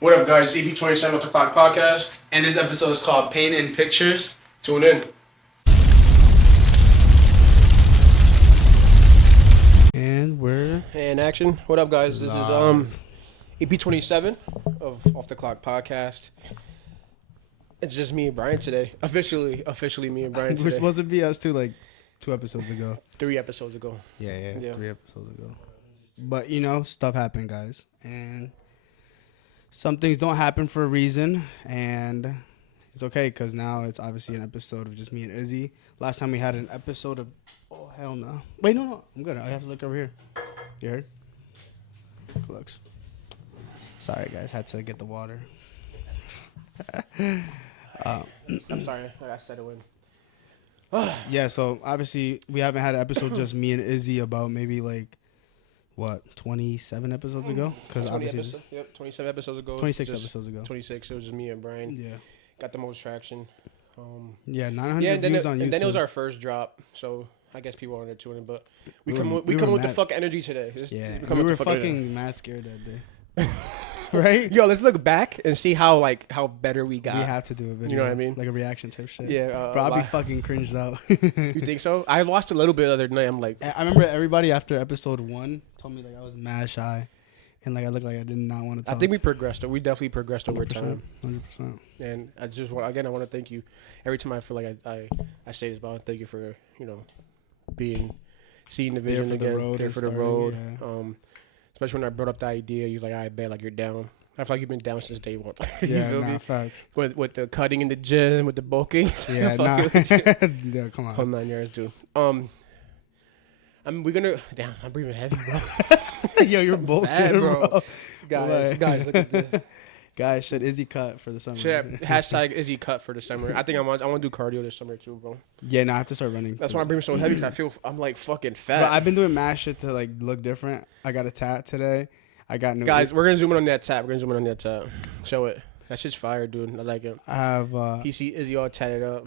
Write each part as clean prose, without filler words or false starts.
What up, guys? EP.27 Off the Clock podcast. And this episode is called Paint in Pictures. Tune in. And we're in action. What up, guys? This is EP.27 of Off the Clock podcast. It's just me and Brian today. Officially me and Brian today. We're supposed to be us too, like 2 episodes ago. 3 episodes ago. Yeah. 3 episodes ago. But you know, stuff happened, guys, and some things don't happen for a reason, and it's okay because now it's obviously an episode of just me and Izzy. Last time we had an episode of, oh hell no, wait no, I'm good. I have to look over here. You heard? Looks. Sorry guys, had to get the water. I'm sorry, I got settled in. Yeah, so obviously we haven't had an episode just me and Izzy about maybe like what 27 episodes ago, because obviously 27 episodes ago. 26 episodes ago. 26. It was just me and Brian. Yeah. Got the most traction. 900 views on YouTube. And then it was our first drop, so I guess people wanted to tune in. But we come with the fuck energy today. We were fucking mad scared that day. Right? Yo, let's look back and see how better we got. We have to do a video. You know what I mean? Like a reaction type shit. Yeah. Bro, I'll be fucking cringed out. You think so? I watched a little bit the other night. I'm like, I remember everybody after episode 1 told me like I was mad shy, and like I looked like I did not want to talk. I think we progressed. We definitely progressed over time. 100%. And I just want I want to thank you. Every time I feel like I say this, but I want to thank you for seeing the vision again, there for the road. Yeah. Especially when I brought up the idea, you was like, I bet like you're down. I feel like you've been down since day one. Yeah, facts. With the cutting in the gym, with the bulking. Yeah, yeah, come on. Whole 9 years, dude. I'm breathing heavy, bro. Yo, you're bulking, bro. Guys, look at this. Guys, should Izzy cut for the summer? Hashtag Izzy cut for the summer. I think I want to do cardio this summer too, bro. Yeah, no, I have to start running. That's why I'm breathing so heavy, because I'm like fucking fat. But I've been doing mad shit to like look different. I got a tat today. I got new. Guys, we're gonna zoom in on that tab. Show it. That shit's fire, dude. I like it. I have. He see Izzy all tatted up.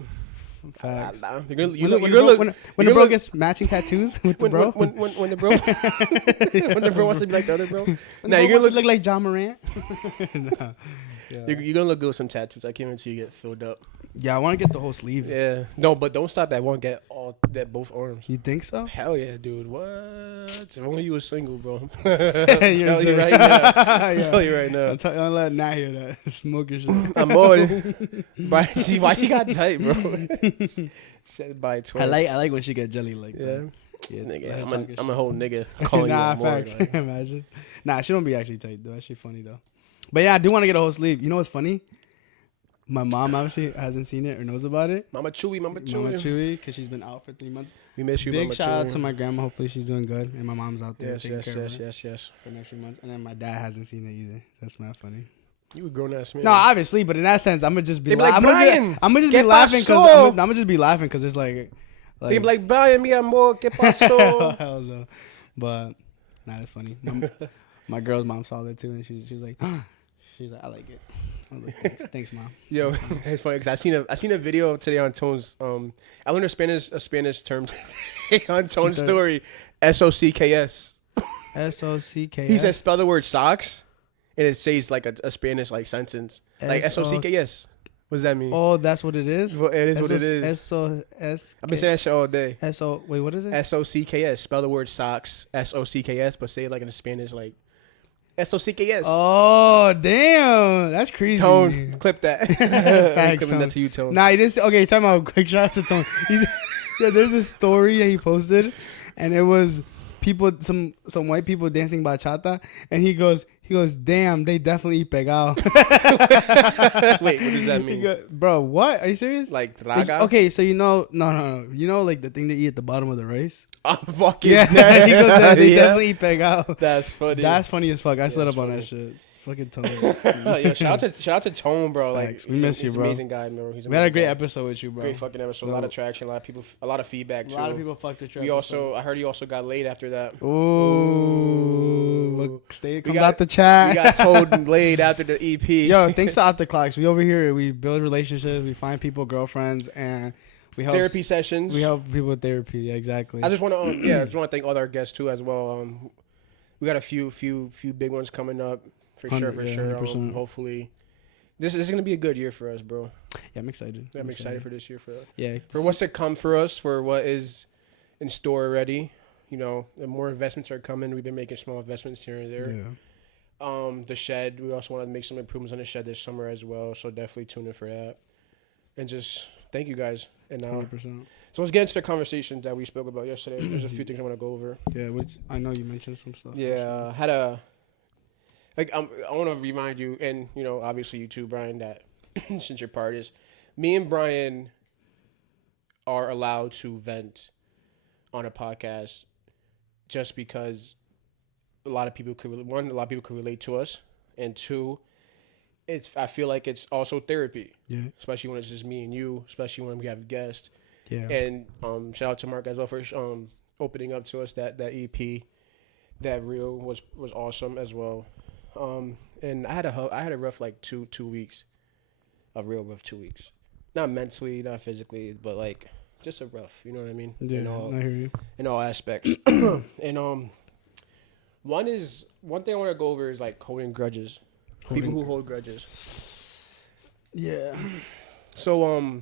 Facts. You're When the bro gets matching tattoos with the bro. When the bro when the bro wants to be like the other bro. Nah, you're gonna look like John Morant. No. You're gonna look good with some tattoos. I can't wait till you get filled up. Yeah, I want to get the whole sleeve. Yeah. No, but don't stop at one. Get both arms. You think so? Hell yeah, dude. What? If only you was single, bro. You're tell you right now. Tell you right now. I'm gonna let Nat hear that. Smoke your shit. I'm on. Why she got tight, bro? Said by twice. I like when she get jelly like that. Yeah, nigga. I'm a whole nigga calling nah, you facts. Like. Imagine. Nah, she don't be actually tight though. Actually funny though. But yeah, I do want to get a whole sleeve. You know what's funny? My mom obviously hasn't seen it or knows about it. Mama Chewy, because she's been out for 3 months. We miss you, Big Mama shout Chewy. out to my grandma. Hopefully she's doing good, and my mom's out there taking care of her. Yes. For the next few months, and then my dad hasn't seen it either. That's not funny. You a grown ass man. No, obviously, but in that sense, I'm gonna just be. Like, I'm gonna just be laughing because it's like. They be like, Brian, mi amor, ¿qué pasó? Hell no. But nah, that's funny. My girl's mom saw that too, and she was like, she's like, I like it. I was like, thanks, mom. Yo, it's funny because I seen a video today on Tone's. I learned a Spanish term today on Tone's story. SOCKS. SOCKS. He said spell the word socks, and it says like a Spanish like sentence like SOCKS. What does that mean? Oh, that's what it is. Well, it is what it is. S-O-S. I've been saying that shit all day. Wait, what is it? SOCKS. Spell the word socks. SOCKS, but say it like in Spanish, like SOCKS. Oh, damn. That's crazy. Tone, clip that. Thanks, Clipping that to you, Tone. Nah, he didn't say, okay, talking about quick shout out to Tone. There's a story that he posted, and it was people, some white people dancing bachata, and he goes, damn, they definitely eat pegado. Wait, what does that mean? Bro, what? Are you serious? Like draga? Okay, so no. You know, like the thing they eat at the bottom of the rice? I'm fucking yeah. dead. He goes, they definitely eat pegado. That's funny. That's funny as fuck. I slept up on that shit. Fucking Tone. Yo, shout out to Tone, bro. Like, we miss you, bro. He's an amazing guy, bro. We had a great episode with you, bro. Great fucking episode. A lot of traction. A lot of feedback too. A lot of people fucked with you. I heard you also got laid after that. Ooh. Comes out the chat. We got told and laid after the EP. Yo, thanks to Off the Clocks. We over here, we build relationships. We find people girlfriends, and we help therapy sessions. We help people with therapy. Yeah, exactly. I just want to thank all our guests too as well. We got a few big ones coming up. For sure, for sure. 100%. Hopefully, this is gonna be a good year for us, bro. Yeah, I'm excited. I'm excited for this year for us. Yeah, For what's to come for us, for what is in store already. You know, the more investments are coming. We've been making small investments here and there. Yeah. The shed. We also want to make some improvements on the shed this summer as well. So definitely tune in for that. And just thank you guys. And 100%. so let's get into the conversation that we spoke about yesterday. There's a few things I want to go over. Yeah, which I know you mentioned some stuff. Yeah, I want to remind you, and you know, obviously you too, Brian, that since you're part of this, me and Brian are allowed to vent on a podcast just because a lot of people could relate to us, and two, I feel like it's also therapy. Yeah. Especially when it's just me and you, especially when we have guests. Yeah. And shout out to Mark as well for opening up to us that EP. That reel was awesome as well. And I had a rough like two weeks, a real rough 2 weeks. Not mentally, not physically, but like just a rough. You know what I mean? Yeah, I hear you. In all aspects. And one thing I want to go over is like holding grudges. People who hold grudges. Yeah. So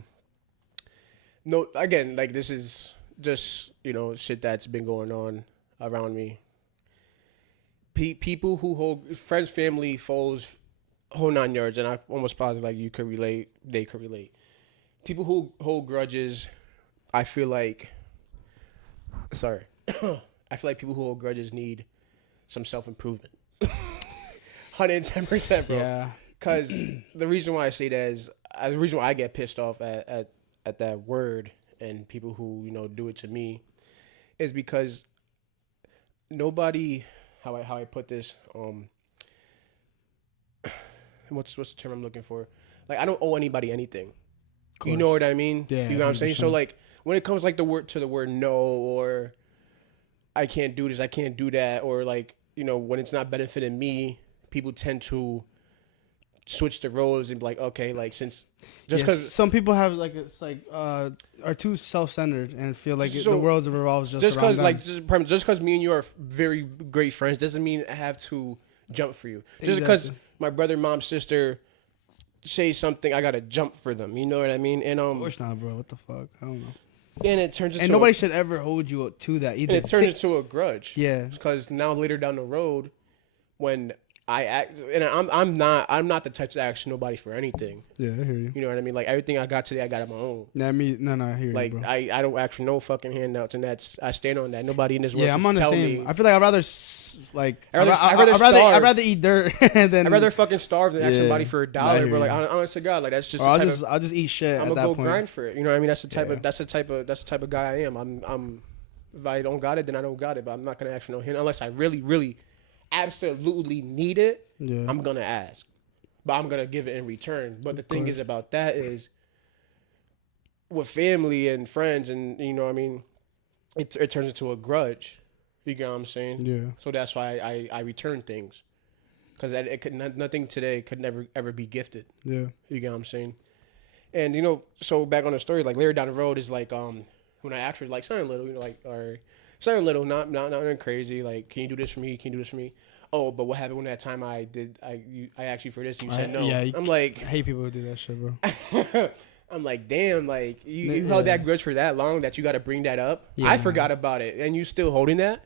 no, again, like this is just, you know, shit that's been going on around me. People who hold friends, family, foes, whole 9 yards, and I almost positive like you could relate, they could relate. People who hold grudges, I feel like, I feel like people who hold grudges need some self-improvement. 110%, bro. Yeah. Because the reason why I say that is, the reason why I get pissed off at that word and people who, you know, do it to me is because nobody, how I put this, what's the term I'm looking for? Like, I don't owe anybody anything. You know what I mean? Yeah. You know what I'm saying? 100%. So like when it comes like the word no, or I can't do this, I can't do that, or like, you know, when it's not benefiting me, people tend to switch the roles and be like, okay, like since just because some people have like are too self-centered and feel like the world revolves just around them. Just because me and you are very great friends doesn't mean I have to jump for you. Just because my brother, mom, sister say something, I gotta jump for them. You know what I mean? And Of course not, bro. What the fuck? I don't know. And it turns into and nobody should ever hold you to that either. And it turns into a grudge. Yeah. Because now later down the road, when I act, and I'm not the type to ask nobody for anything. Yeah, I hear you. You know what I mean? Like everything I got today, I got on my own. No, I hear like, you, bro. I don't ask for no fucking handouts, and I stand on that. Nobody in this world. Yeah, I'm on the same. I feel like I'd rather eat dirt than I'd rather fucking starve than ask somebody for $1, bro. Like honest to God, like that's just. I'll just eat shit. I'm gonna go point. grind for it. You know what I mean? That's the type of guy I am. I'm if I don't got it, then I don't got it. But I'm not gonna ask for no hint unless I really, really, absolutely need it. Yeah. I'm gonna ask, but I'm gonna give it in return. But the thing is about that is, with family and friends, and you know, what I mean, it turns into a grudge. You get what I'm saying? Yeah. So that's why I return things, because nothing today could never ever be gifted. Yeah. You get what I'm saying? And you know, so back on the story, like later down the road is like when I actually like something little, you know, like or something little, not nothing crazy. Like, can you do this for me? Can you do this for me? Oh, but what happened when that time I asked you for this and you said no? Yeah, I'm like, I hate people who do that shit, bro. I'm like, damn, like you held that grudge for that long that you got to bring that up. Yeah. I forgot about it, and you still holding that,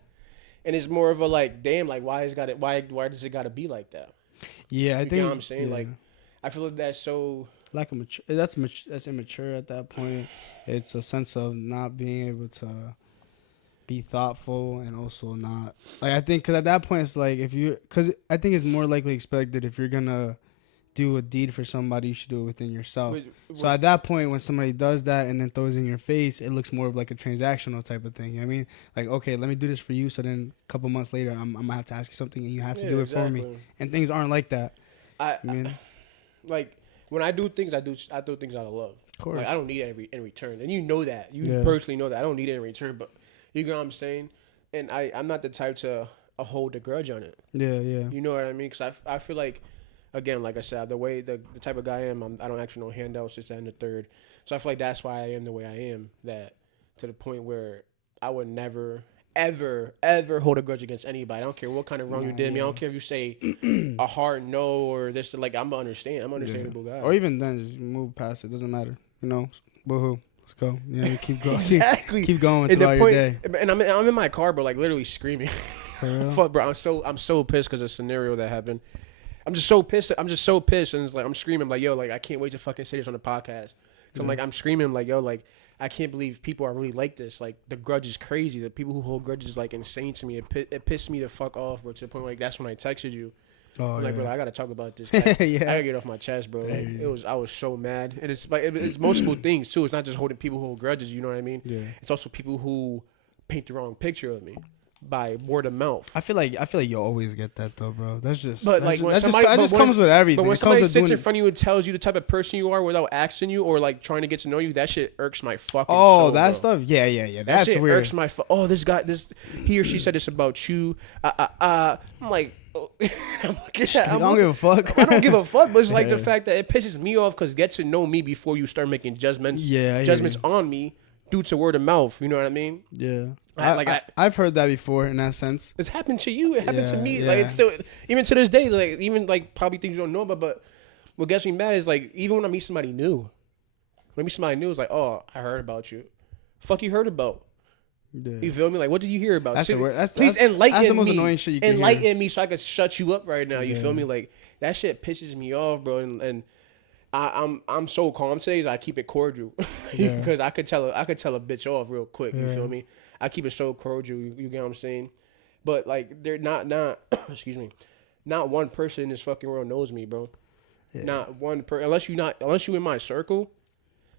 and it's more of a like, damn, like why does it got to be like that? Yeah, I think. You know what I'm saying? Yeah. Like, I feel like that's so. Like that's immature at that point. It's a sense of not being able to be thoughtful and also not like I think because at that point it's like because I think it's more likely expected if you're gonna do a deed for somebody, you should do it within yourself. So at that point, when somebody does that and then throws it in your face, it looks more of like a transactional type of thing. You know what I mean? Like, okay, let me do this for you. So then a couple months later, I'm gonna have to ask you something and you have to do it for me. And things aren't like that. Like when I do things, I do things out of love. Of course. Like, I don't need it in return, and you know that. You personally know that. I don't need it in return, but you know what I'm saying? And I'm not the type to hold a grudge on it. Yeah, yeah. You know what I mean? Because I feel like, again, like I said, the type of guy I am, I don't actually know handouts, this, that, and the third. So I feel like that's why I am the way I am, that to the point where I would never, ever hold a grudge against anybody. I don't care what kind of wrong you did me. I don't care if you say a hard no or this. Like, I'm understand. I'm an understandable guy. Or even then, just move past it. Doesn't matter. You know, woohoo. Let's go. Yeah, you keep going. Exactly. Keep going throughout your day. And I'm in my car, bro, like literally screaming. Fuck, bro. I'm so pissed because of the scenario that happened. I'm just so pissed, and it's like I'm screaming, like, yo, like I can't wait to fucking say this on the podcast. So I'm like, I'm screaming, like, yo, like I can't believe people are really like this. Like the grudge is crazy. The people who hold grudges is like insane to me. It pissed me the fuck off, bro. To the point like that's when I texted you. Oh, I'm like, yeah. bro, I gotta talk about this. I gotta get it off my chest, bro. Like, I was so mad, and it's like it's multiple things too. It's not just holding people who hold grudges. You know what I mean? Yeah. It's also people who paint the wrong picture of me by word of mouth. I feel like you always get that though, bro. That's just. But like when somebody that just comes with everything. But when It somebody comes with sits in doing- front of you and tells you the type of person you are without asking you or like trying to get to know you, that shit irks my fucking soul. that bro. stuff. Yeah. That That's shit weird. irks my. This guy, he or she said this about you. I'm like, I'm looking at. I don't give a fuck. I don't give a fuck. But it's like the fact that it pisses me off because get to know me before you start making judgments. Judgments on me due to word of mouth. You know what I mean? Yeah. I've heard that before in that sense. It's happened to you. It happened to me. Yeah. Like it's still, even to this day, like even like probably things you don't know about. But what gets me mad is like even when I meet somebody new, it's like, oh, I heard about you. Fuck, you heard about. Yeah. You feel me? Like, what did you hear about? That's the word. Please enlighten that's the most me. annoying shit you can enlighten hear. me so I could shut you up right now. You feel me? Like that shit pisses me off, bro. And I'm so calm today that I keep it cordial because I could tell a bitch off real quick. You feel me? I keep it so cordial. You get what I'm saying? But like, they're not excuse me, not one person in this fucking world knows me, bro. Yeah. Not one unless you in my circle,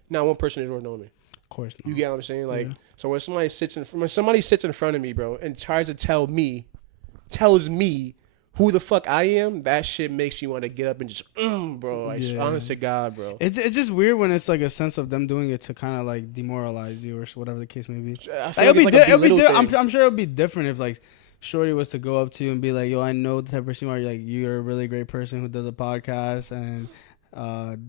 not one person in this world knows me. Of course not. You get what I'm saying? Like, so when somebody sits in front of me, bro, and tries to tells me who the fuck I am, that shit makes you want to get up and just, bro. Like, honest to God, bro. It's just weird when it's like a sense of them doing it to kind of like demoralize you or whatever the case may be. I'm sure it'll be different if like Shorty was to go up to you and be like, yo, I know the type of person you are. Like, you're a really great person who does a podcast and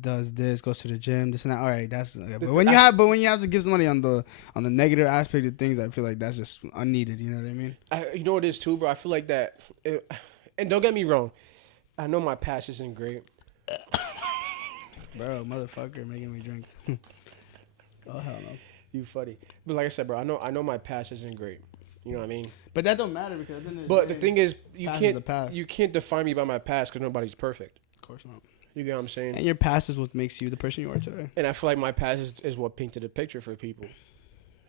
does this, goes to the gym, this and that. All right, that's okay. But when you have to give somebody on the negative aspect of things, I feel like that's just unneeded. You know what I mean? You know what it is too, bro. I feel like that. And don't get me wrong, I know my past isn't great. Bro, motherfucker, making me drink. Oh hell no. You funny, but like I said, bro, I know my past isn't great. You know what I mean? But that don't matter because. But the thing is, you past. can't define me by my past because nobody's perfect. Of course not. You get what I'm saying? And your past is what makes you the person you are today. And I feel like my past is what painted a picture for people.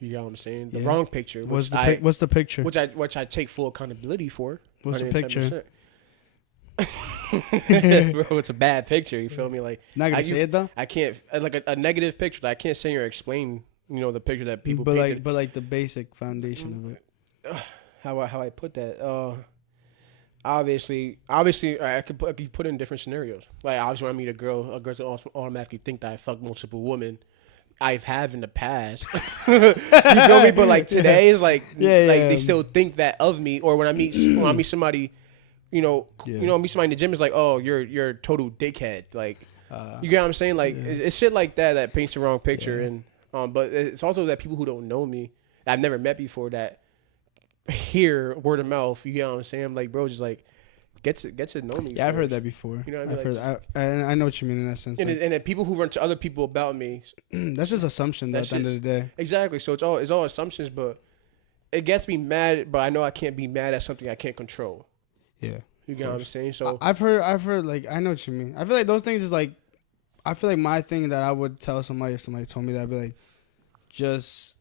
You get what I'm saying? The wrong picture. What's the picture? Which I take full accountability for. What's the picture? Bro, it's a bad picture. You feel me? Like, not gonna say it though. I can't like a negative picture. I can't say or explain. You know, the picture that people. But like the basic foundation of it. How I put that? Obviously, I could put in different scenarios. Like, obviously, when I meet a girl automatically think that I fucked multiple women. I have in the past. You feel me? But like today is like they still think that of me. Or when I meet somebody, meet somebody in the gym is like, oh, you're a total dickhead. Like, you get what I'm saying? Like, it's shit like that paints the wrong picture. And but it's also that people who don't know me, that I've never met before, that hear word of mouth. You get what I'm saying? I'm like, bro, just like get to know me. Yeah, I've heard that before. You know what I mean? I know what you mean in that sense. And then people who run to other people about me, that's just assumption. At the end of the day, exactly. So it's all assumptions, but it gets me mad. But I know I can't be mad at something I can't control. Yeah, you get what I'm saying. So I've heard like I know what you mean. I feel like those things is like, I feel like my thing that I would tell somebody if somebody told me that, I'd be like, just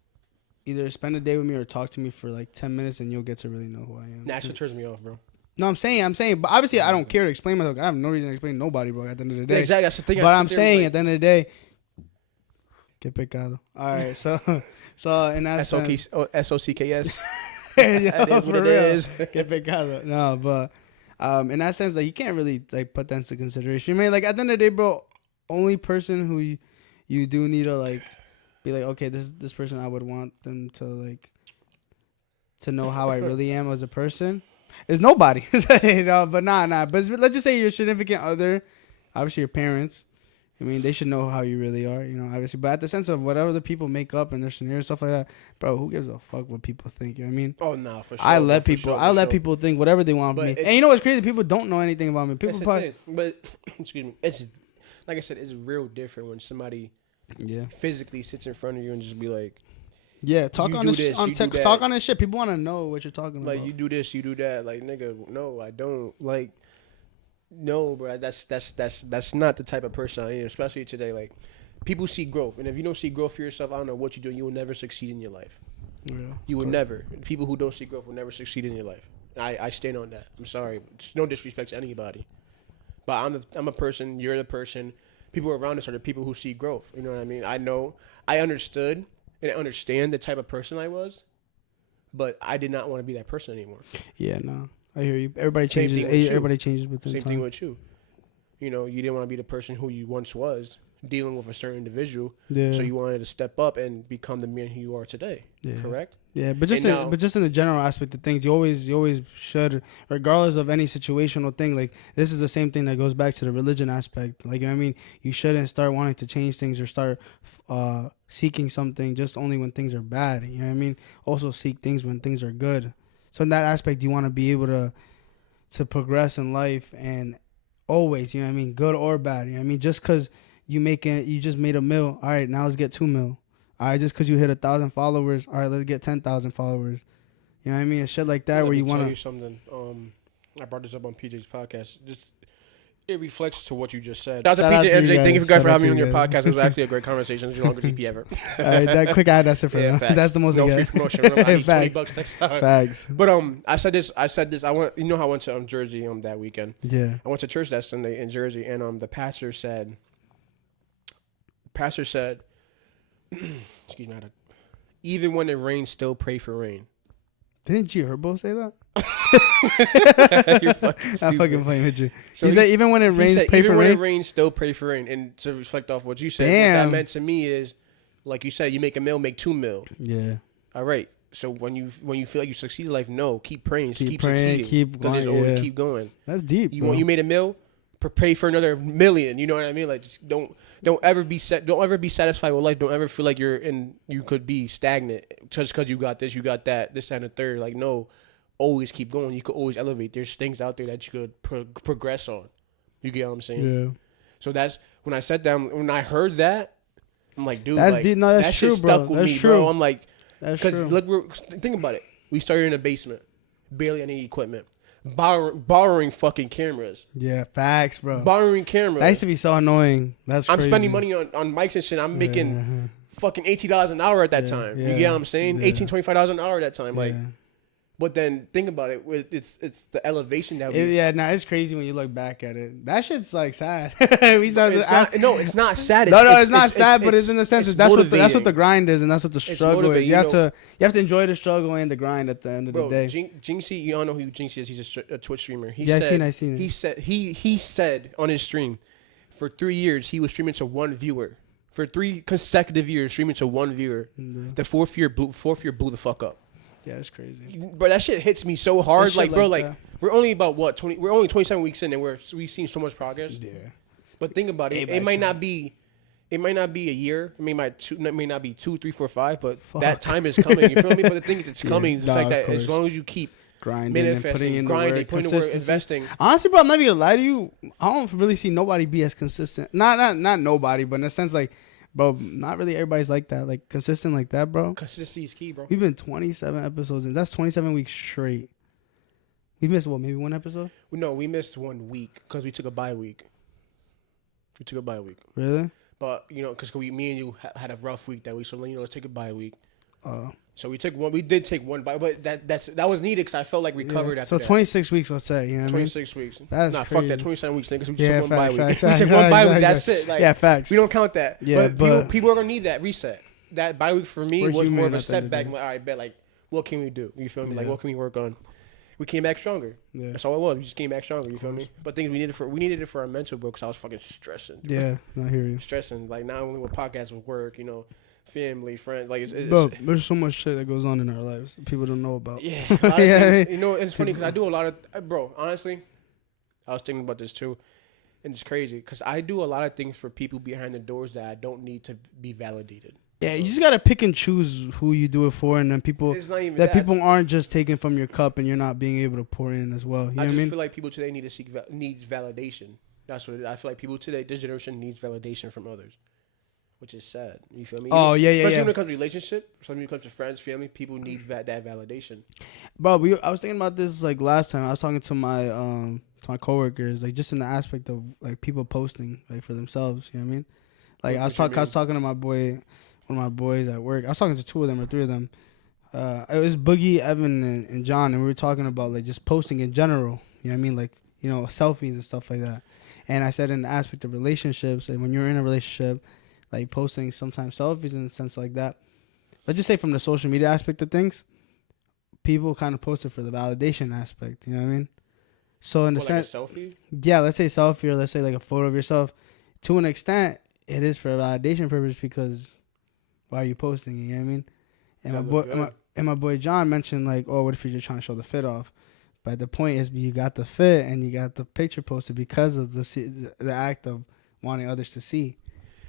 either spend a day with me or talk to me for like 10 minutes and you'll get to really know who I am. Naturally turns me off, bro. No, I'm saying, but obviously I don't care to explain myself. I have no reason to explain nobody, bro. At the end of the day, Yeah, exactly. That's the thing. But I'm saying at the end of the day, que pecado. All right, so in that sense, SOCKS. That is what it is. Que pecado. No, but in that sense, like you can't really like put that into consideration. I mean, like at the end of the day, bro, only person who you do need to like be like, okay, this person I would want them to like to know how I really am as a person is nobody. But nah. But let's just say your significant other, obviously your parents, I mean, they should know how you really are, obviously. But at the sense of whatever the people make up in their scenario, stuff like that, bro, who gives a fuck what people think? You know what I mean? Oh, nah, for sure. I let people think whatever they want of me. And you know what's crazy? People don't know anything about me. People probably... But, excuse me, it's, like I said, it's real different when somebody physically sits in front of you and just be like, yeah, talk on this shit. People want to know what you're talking about. Like, you do this, you do that. Like, nigga, no, I don't. Like, no, bro, that's not the type of person I am, especially today. Like, people see growth, and if you don't see growth for yourself, I don't know what you do. You will never succeed in your life. Yeah, you will never. People who don't see growth will never succeed in your life. I stand on that. I'm sorry. It's no disrespect to anybody, but I'm a person. You're the person. People around us are the people who see growth. You know what I mean? I understood and understand the type of person I was, but I did not want to be that person anymore. Yeah, no. I hear you. Everybody changes. Everybody changes with the time. Same thing with you. You know, you didn't want to be the person who you once was, dealing with a certain individual. Yeah. So you wanted to step up and become the man who you are today. Yeah. Correct? Yeah, but just in the general aspect of things, you always should, regardless of any situational thing. Like, this is the same thing that goes back to the religion aspect. Like, I mean, you shouldn't start wanting to change things or start seeking something just only when things are bad. You know what I mean? Also seek things when things are good. So in that aspect, you want to be able to progress in life, and always, you know what I mean, good or bad. You know what I mean? Just because you just made $1 million, all right, now let's get $2 million. All right, just because you hit 1,000 followers, all right, let's get 10,000 followers. You know what I mean? It's shit like that where you want to. Tell you something. I brought this up on PJ's podcast. Just it reflects to what you just said. Shout out to PJ, MJ. Thank you guys for having me on your podcast. It was actually a great conversation. It's the longest EP ever. All right, that quick ad. That's it for now. That's the most. No free promotion. Remember, I need $20 next time. Facts. But I said this. I went. You know how I went to Jersey that weekend. Yeah. I went to church that Sunday in Jersey, and the pastor said. Excuse me. Even when it rains, still pray for rain. Didn't G Herbo say that? You're fucking stupid. I'm fucking playing with you. So he said, even when it rains, pray for rain? Even when it rains, still pray for rain. And to reflect off what you said, what that meant to me is, like you said, you make $1 million, make $2 million. Yeah. All right. So when you feel like you succeed in life, no, keep praying. Keep praying, succeeding. keep going. Because there's always keep going. That's deep, bro. You made $1 million, pray for another $1 million. You know what I mean? Like, just don't ever be satisfied with life. Don't ever feel like you could be stagnant just because you got this, you got that, this and the third. Like, no, always keep going. You could always elevate. There's things out there that you could progress on. You get what I'm saying? Yeah. So that's when I sat down. When I heard that, I'm like, dude, that's deep. No, that's that true, shit stuck with me, true. bro. I'm like, because look, think about it. We started in a basement, barely any equipment. Borrowing fucking cameras. Yeah, facts, bro. Borrowing cameras. That used to be so annoying. That's crazy. I'm spending money on mics and shit. I'm making fucking $80 an hour at that time. You get what I'm saying? $18, $25 an hour at that time. Like, but then think about it. It's the elevation that we. It's crazy when you look back at it. That shit's like sad. It's not sad. It's not sad, but it's in the sense that that's what the grind is, and that's what the struggle is. You have to enjoy the struggle and the grind at the end of the day. Jinxie, you all know who Jinxie is. He's a Twitch streamer. I seen it. He said on his stream, for 3 years he was streaming to one viewer. For 3 consecutive years, streaming to one viewer. Mm-hmm. The fourth year blew the fuck up. Yeah, it's crazy. Bro, that shit hits me so hard. Like, bro, we're only about what 20. We're only 27 weeks in, and we've seen so much progress. Yeah. But think about it. It might not be a year. It may not be 2, 3, 4, 5. But that time is coming. You feel me? But the thing is, it's coming. It's the fact that as long as you keep grinding, and putting in the work, investing. Honestly, bro, I'm not gonna lie to you. I don't really see nobody be as consistent. Not nobody, but in a sense, like. Bro, not really everybody's like that. Like, consistent like that, bro. Consistency is key, bro. We've been 27 episodes, and that's 27 weeks straight. We missed, maybe one episode? No, we missed 1 week because we took a bye week. Really? But, because me and you had a rough week that week, so, let's take a bye week. So we took one. We did take one bye, but that was needed because I felt like recovered after that. So 26 weeks, let's say. You know what 26 weeks. That's crazy. Fuck that 27 weeks, niggas. We took one bye week. Facts, we took one bye week. That's it. Like, facts. We don't count that. Yeah, but people are gonna need that reset. That bye week for me was more of a setback. I'm like, all right, bet. Like, what can we do? You feel me? Like, what can we work on? We came back stronger. Yeah. That's all it was. We just came back stronger. You feel me? But things we needed it for our mental, bro. Because I was fucking stressing. Yeah, I hear you. Stressing. Like, not only with podcasts, with work. Family, friends, like bro, there's so much shit that goes on in our lives people don't know about. Yeah, a lot of things, it's funny because I do a lot of, bro. Honestly, I was thinking about this too. And it's crazy because I do a lot of things for people behind the doors that I don't need to be validated. Yeah, you just gotta pick and choose who you do it for, and then people It's not even that people aren't just taking from your cup, and you're not being able to pour in as well. You know I what I just mean? feel like people today needs validation. That's what I feel like. People today, this generation needs validation from others, which is sad. You feel me? Oh yeah, Especially yeah. when it comes to relationship, especially when it comes to friends, family, people need that validation. Bro, I was thinking about this like last time. I was talking to my coworkers, like just in the aspect of like people posting like for themselves. You know what I mean? Like I was talking to my boy, one of my boys at work. I was talking to 2 of them or 3 of them. It was Boogie, Evan, and John, and we were talking about like just posting in general. You know what I mean? Like, you know, selfies and stuff like that. And I said in the aspect of relationships, and when you're in a relationship, like posting sometimes selfies in a sense like that. Let's just say from the social media aspect of things, people kind of post it for the validation aspect. You know what I mean? So in the sense, like a selfie. Yeah, let's say selfie, or let's say like a photo of yourself. To an extent, it is for a validation purpose because why are you posting it? You know what I mean? And my boy John mentioned like, oh, what if you're just trying to show the fit off? But the point is, you got the fit and you got the picture posted because of the act of wanting others to see.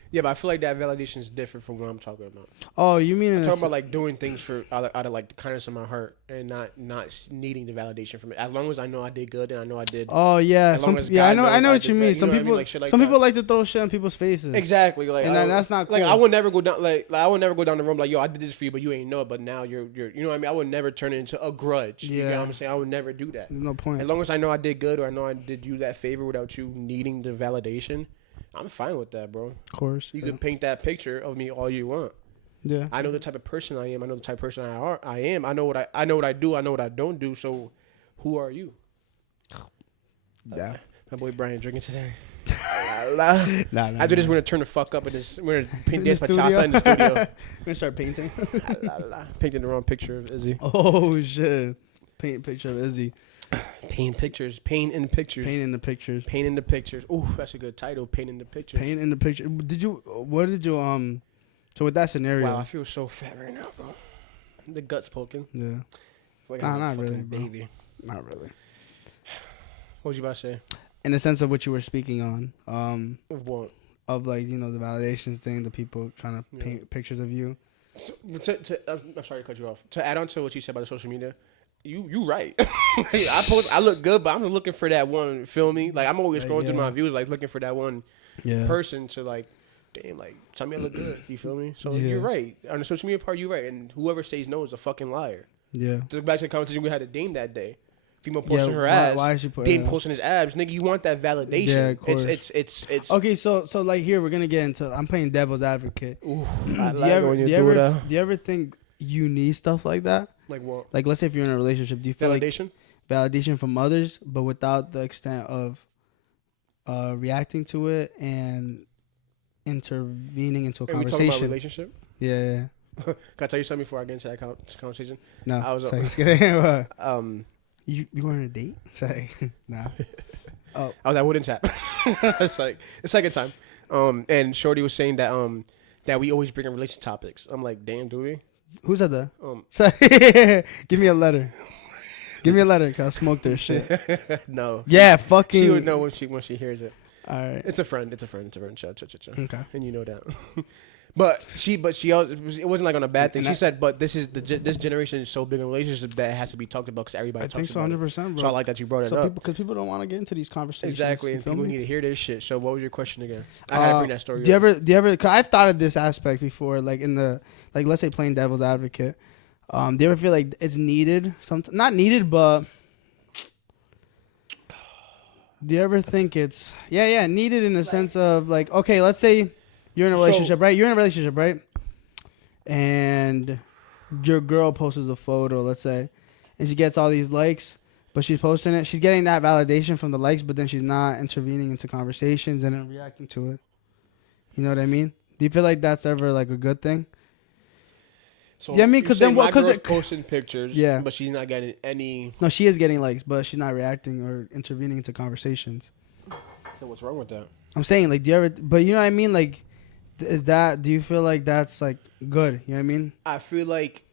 Yeah, but I feel like that validation is different from what I'm talking about. Oh, you mean I'm talking about like doing things for out of like the kindness of my heart and not needing the validation from it. As long as I know I did good and I know I did. Oh yeah, I know what you mean. Some people, like some people like to throw shit in people's faces. Exactly, like, and that's not cool. Like I would never go down, like I would never go down the road like, yo, I did this for you, but you ain't know it. But now you're, you know what I mean. I would never turn it into a grudge. Yeah. You know what I'm saying? I would never do that. There's no point. As long as I know I did good or I know I did you that favor without you needing the validation, I'm fine with that, bro. Of course. You can paint that picture of me all you want. Yeah. I know the type of person I am. I know the type of person I am. I know what I know what I do. I know what I don't do. So, who are you? Yeah. My boy Brian drinking today. Nah, After this, we're gonna turn the fuck up and we're gonna paint dance bachata in the studio. We're gonna start painting. Painting the wrong picture of Izzy. Oh shit! Paint a picture of Izzy. Paint pictures. Paint in the pictures. Paint in the pictures. Paint in the pictures. Ooh, that's a good title. Paint in the pictures. Paint in the picture. What did you So with that scenario. Wow, I feel so fat right now, bro. The guts poking. Yeah. Like not really, bro. Baby. Not really. What was you about to say? In the sense of what you were speaking on. Of what? Of like, you know, the validations thing, the people trying to paint pictures of you. So, I'm sorry to cut you off. To add on to what you said about the social media, you right. I look good, but I'm looking for that one. Feel me? Like I'm always scrolling through my views, like looking for that one person to like, damn, like tell me I look good. You feel me? So you're right on the social media part. You're right, and whoever says no is a fucking liar. Yeah. To go back to the conversation we had with Dame that day. Female posting her abs. Why is she Dame posting his abs? Nigga, you want that validation? Yeah, of course. It's okay. So like here we're gonna get into. I'm playing devil's advocate. Oof, do you ever think you need stuff like that? Like what? Like let's say if you're in a relationship, do you feel validation? Like validation from others, but without the extent of reacting to it and intervening into a conversation? We talking about relationship? Yeah. Can I tell you something before I get into that conversation? No. I was You were on a date? Sorry. Nah. Oh. I was at Wooden Tap. It's like the second time. And Shorty was saying that that we always bring in relationship topics. I'm like, damn, do we? Who said that? Sorry. Give me a letter. Give me a letter, cause I smoked their shit. No. Yeah, fucking. She would know when she hears it. All right. It's a friend. Cha. Okay. And you know that. But she it wasn't like on a bad thing. She said, but this generation is so big in relationships that it has to be talked about because everybody talks about it. I think so, 100%, bro. So I like that you brought it up. Because people don't want to get into these conversations. Exactly, and people need to hear this shit. So what was your question again? I had to bring that story up. Do you ever, cause I've thought of this aspect before, like in the, like let's say playing devil's advocate. Do you ever feel like it's needed? Not needed, but do you ever think it's, needed in the sense of like, okay, let's say you're in a relationship, right? You're in a relationship, right? And your girl posts a photo, let's say, and she gets all these likes, but she's posting it. She's getting that validation from the likes, but then she's not intervening into conversations and then reacting to it. You know what I mean? Do you feel like that's ever like a good thing? So yeah, I mean, because then what? Because posting pictures, but she's not getting any. No, she is getting likes, but she's not reacting or intervening into conversations. So what's wrong with that? I'm saying, like, do you ever? But you know what I mean, like. Do you feel like that's like good? You know what I mean? I feel like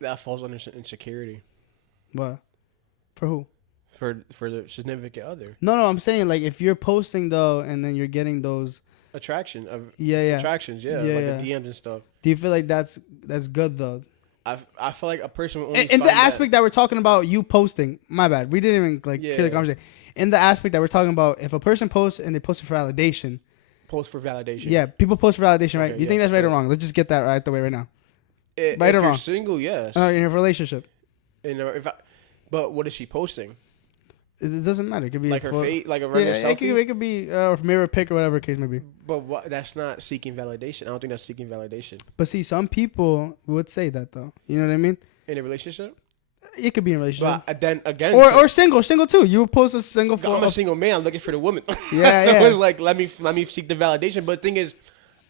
that falls under insecurity. What? For who? for the significant other. No, I'm saying like if you're posting though, and then you're getting those Attractions, yeah, like yeah. the DMs and stuff. Do you feel like that's good though? I feel like a person will only In the aspect that we're talking about, you posting. My bad, we didn't even like hear the conversation. In the aspect that we're talking about, if a person posts and they post it for validation, Yeah, people post for validation, right? You think that's right or wrong? Let's just get that right the way right now. Right or wrong? If you're single, yes. In a relationship. But what is she posting? It doesn't matter. It could be like her face, like a regular selfie. It could be mirror pic or whatever case may be. But that's not seeking validation. I don't think that's seeking validation. But see, some people would say that though. You know what I mean? In a relationship. It could be in a relationship. But then again, or single too. You would post a single photo. I'm a single man. I'm looking for the woman. Yeah, so it's like let me seek the validation. But the thing is,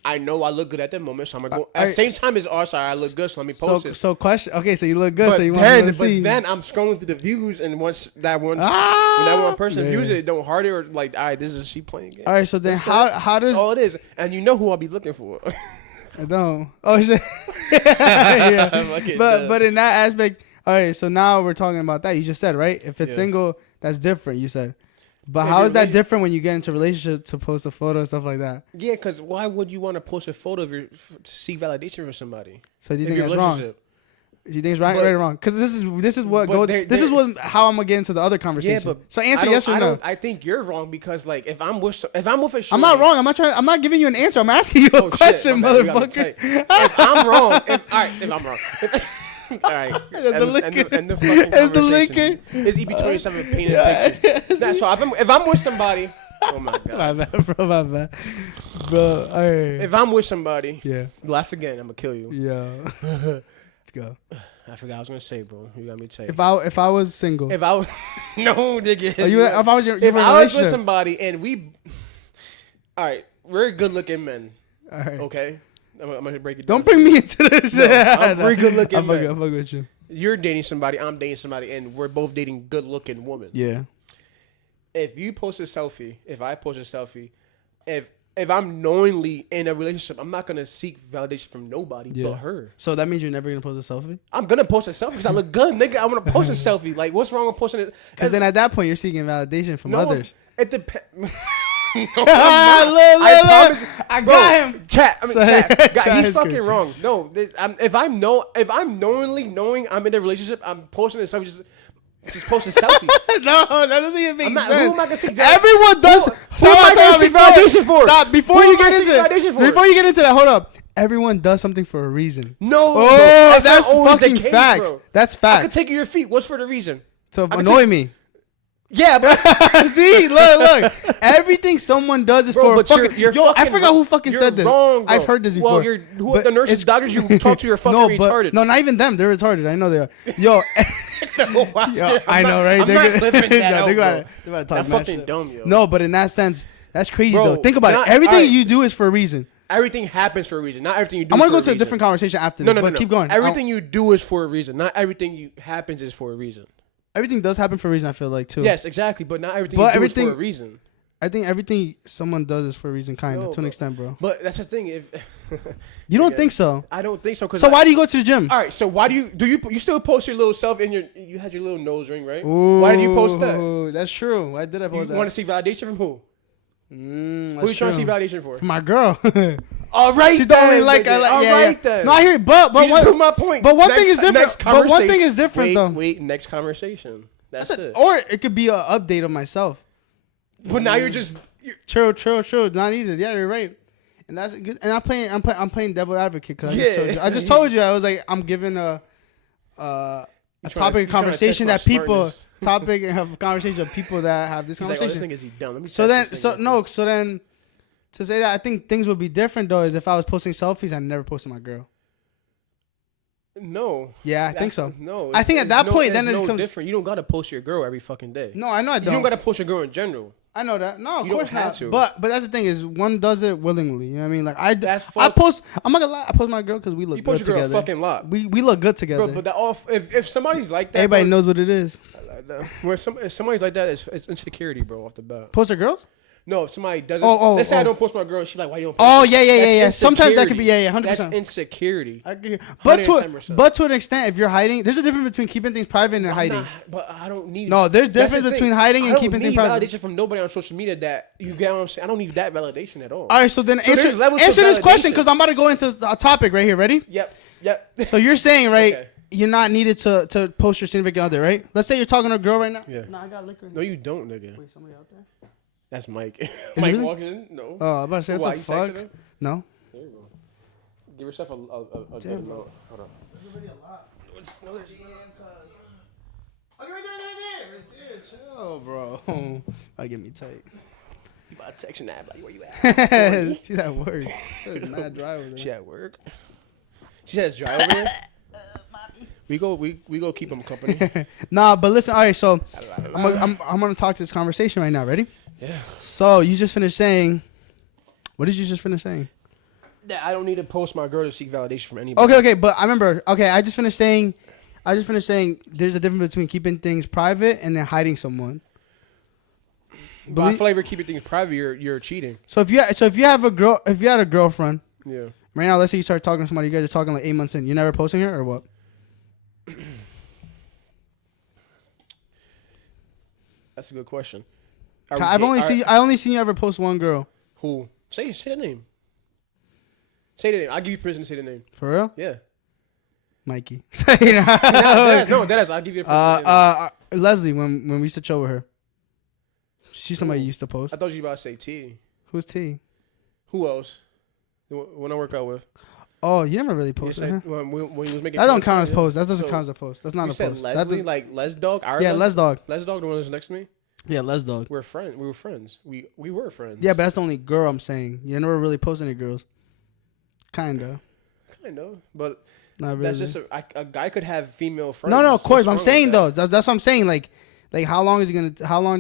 I know I look good at the moment, so I'm gonna go. At the same time as also I look good, so let me post it. So question. Okay, so you look good, but so you want to see. But then I'm scrolling through the views, and once when that one person views it, don't heart it or like, all right, this is she playing game. All right, so then how does that's all it is, and you know who I'll be looking for. I don't. Oh shit. Yeah. But in that aspect, all right. So now we're talking about that. You just said right. If it's single, that's different. You said. But how is that different when you get into a relationship to post a photo and stuff like that? Yeah, because why would you want to post a photo to seek validation from somebody? So do you think that's wrong? Do you think it's right or wrong? Because this is what how I'm gonna get into the other conversation. Yeah, but so answer yes or no. I think you're wrong because like if I'm with a shorty, I'm not wrong. I'm not giving you an answer. I'm asking you a question, motherfucker. If I'm wrong, if I'm wrong. All right. And the fucking it's the liquor. It's EP.27 painting pictures. That's why if I'm with somebody, oh my god. My bad. Bro, all right. If I'm with somebody, laugh again, I'm gonna kill you. Yeah. Let's go. I forgot what I was gonna say, bro. You got me to say. If I was single. No, nigga. If I was if I was with somebody and all right, we're good looking men. All right. Okay. I'm gonna break it down. Don't bring me into this shit. I'm very good looking. I'm fucking with you. You're dating somebody. I'm dating somebody, and we're both dating good looking women. Yeah. If you post a selfie, if I post a selfie, if I'm knowingly in a relationship, I'm not gonna seek validation from nobody but her. So that means you're never gonna post a selfie? I'm gonna post a selfie because I look good, nigga. I want to post a selfie. Like, what's wrong with posting it? Because then at that point, you're seeking validation from others. It depends. No, I got him. Chat. He's fucking wrong. No, if I'm knowingly knowing I'm in a relationship, I'm posting a selfie. Just post a selfie. No, that doesn't even make sense. Who am I gonna seek? Everyone does. Who am I gonna seek validation for? Stop. Before you get into that, hold up. Everyone does something for a reason. No. Oh, that's fucking fact. Bro. That's fact. I could take your feet. What's for the reason? To annoy me. Yeah, but see, look. Everything someone does is for a fucking. I forgot who fucking said this. Wrong, I've heard this before. Well, the nurses, doctors you talk to, are fucking retarded. No, not even them. They're retarded. I know they are. Yo, I know, right? I'm not living that out, they're about to talk that fucking dumb, yo. No, but in that sense, that's crazy though. Think about it. Everything you do is for a reason. Everything happens for a reason. Not everything you do. I'm gonna go to a different conversation after this. No. Keep going. Everything you do is for a reason. Not everything happens is for a reason. Everything does happen for a reason, I feel like, too. Yes, exactly. But not everything you do is for a reason. I think everything someone does is for a reason, kind of, to an extent, bro. But that's the thing. You don't think so? I don't think so. So why do you go to the gym? All right. So why do you still post your little self and you had your little nose ring, right? Ooh, why did you post that? That's true. Why did I post that? You want to see validation from who? Who you trying to see validation for? My girl. All right, she's only like then. No, I hear it, but my point. But one thing is different. But one thing is different, though. Wait, next conversation. That's it. Or it could be an update of myself. But now you're just true. Not needed. Yeah, you're right. And that's good. And I'm playing devil advocate because I just told you I was like I'm giving a topic of conversation that people topic of conversation of people that have this conversation. Like, oh, this thing is he dumb. Let me so then to say that I think things would be different though is if I was posting selfies I never posted my girl. No. Yeah, I think so. No. I think at that point, then it becomes different. You don't gotta post your girl every fucking day. No, I know I don't. You don't gotta post your girl in general. I know that. No, of you course don't have not. to. But that's the thing is, one does it willingly. You know what I mean? Like I post. I'm not gonna lie. I post my girl because we look good together. You post your girl a fucking lot. We look good together. Bro, but if somebody's like that, everybody knows what it is. If somebody's like that, it's insecurity, bro. Off the bat. Post her girls? No, if somebody doesn't. Let's say I don't post my girl, she's like, "Why you don't post?" Oh, me? yeah. Sometimes that could be 100%. That's insecurity. I agree. 110%. But to an extent, if you're hiding, there's a difference between keeping things private and hiding. But I don't need. No, there's difference between hiding and keeping things private. I don't need validation from nobody on social media that you get what I'm saying. I don't need that validation at all. All right, so then answer this question because I'm about to go into a topic right here. Ready? Yep. So you're saying, right? Okay. You're not needed to post your significant other, right? Let's say you're talking to a girl right now. Yeah. No, I got liquor. No, you don't, nigga. Wait, somebody out there? That's Mike. Mike walks in. No. Oh, I'm about to say what the fuck? No. There you go. Give yourself a good amount. Hold on. There's already a lot. No, there's Okay, right there. Chill, bro. About to get me tight. You about to text that, like, where you at? She's at work. It's mad dry over there. She at work. She says dry over there. We go keep them company. Nah, but listen. All right, so I'm gonna talk to this conversation right now. Ready? Yeah. So you just finished saying. What did you just finish saying? That I don't need to post my girl to seek validation from anybody. Okay, but I remember. Okay, I just finished saying there's a difference between keeping things private and then hiding someone. But I feel like if you're keeping things private, you're cheating. So if you had a girlfriend, yeah. Right now, let's say you start talking to somebody, you guys are talking like 8 months in, you're never posting her or what? That's a good question. I only seen you ever post one girl. Who? Say the name. Say the name. I'll give you permission to say the name. For real? Yeah. Mikey. No, that is. I'll give you permission. Leslie, when we used to chill with her. She's somebody you used to post. I thought you were about to say T. Who's T? Who else? When I work out with. Oh, you never really posted her? When he was making that don't count as post. That doesn't count as a post. That's not a post. You said Leslie, like Les Dog? Yeah, Les Dog. Les Dog, the one that's next to me? Yeah, Les Dog. We were friends. We were friends. Yeah, but that's the only girl I'm saying. You never really post any girls. Kinda. But not really. That's just a guy could have female friends. No, of course. I'm saying though. That's what I'm saying. Like how long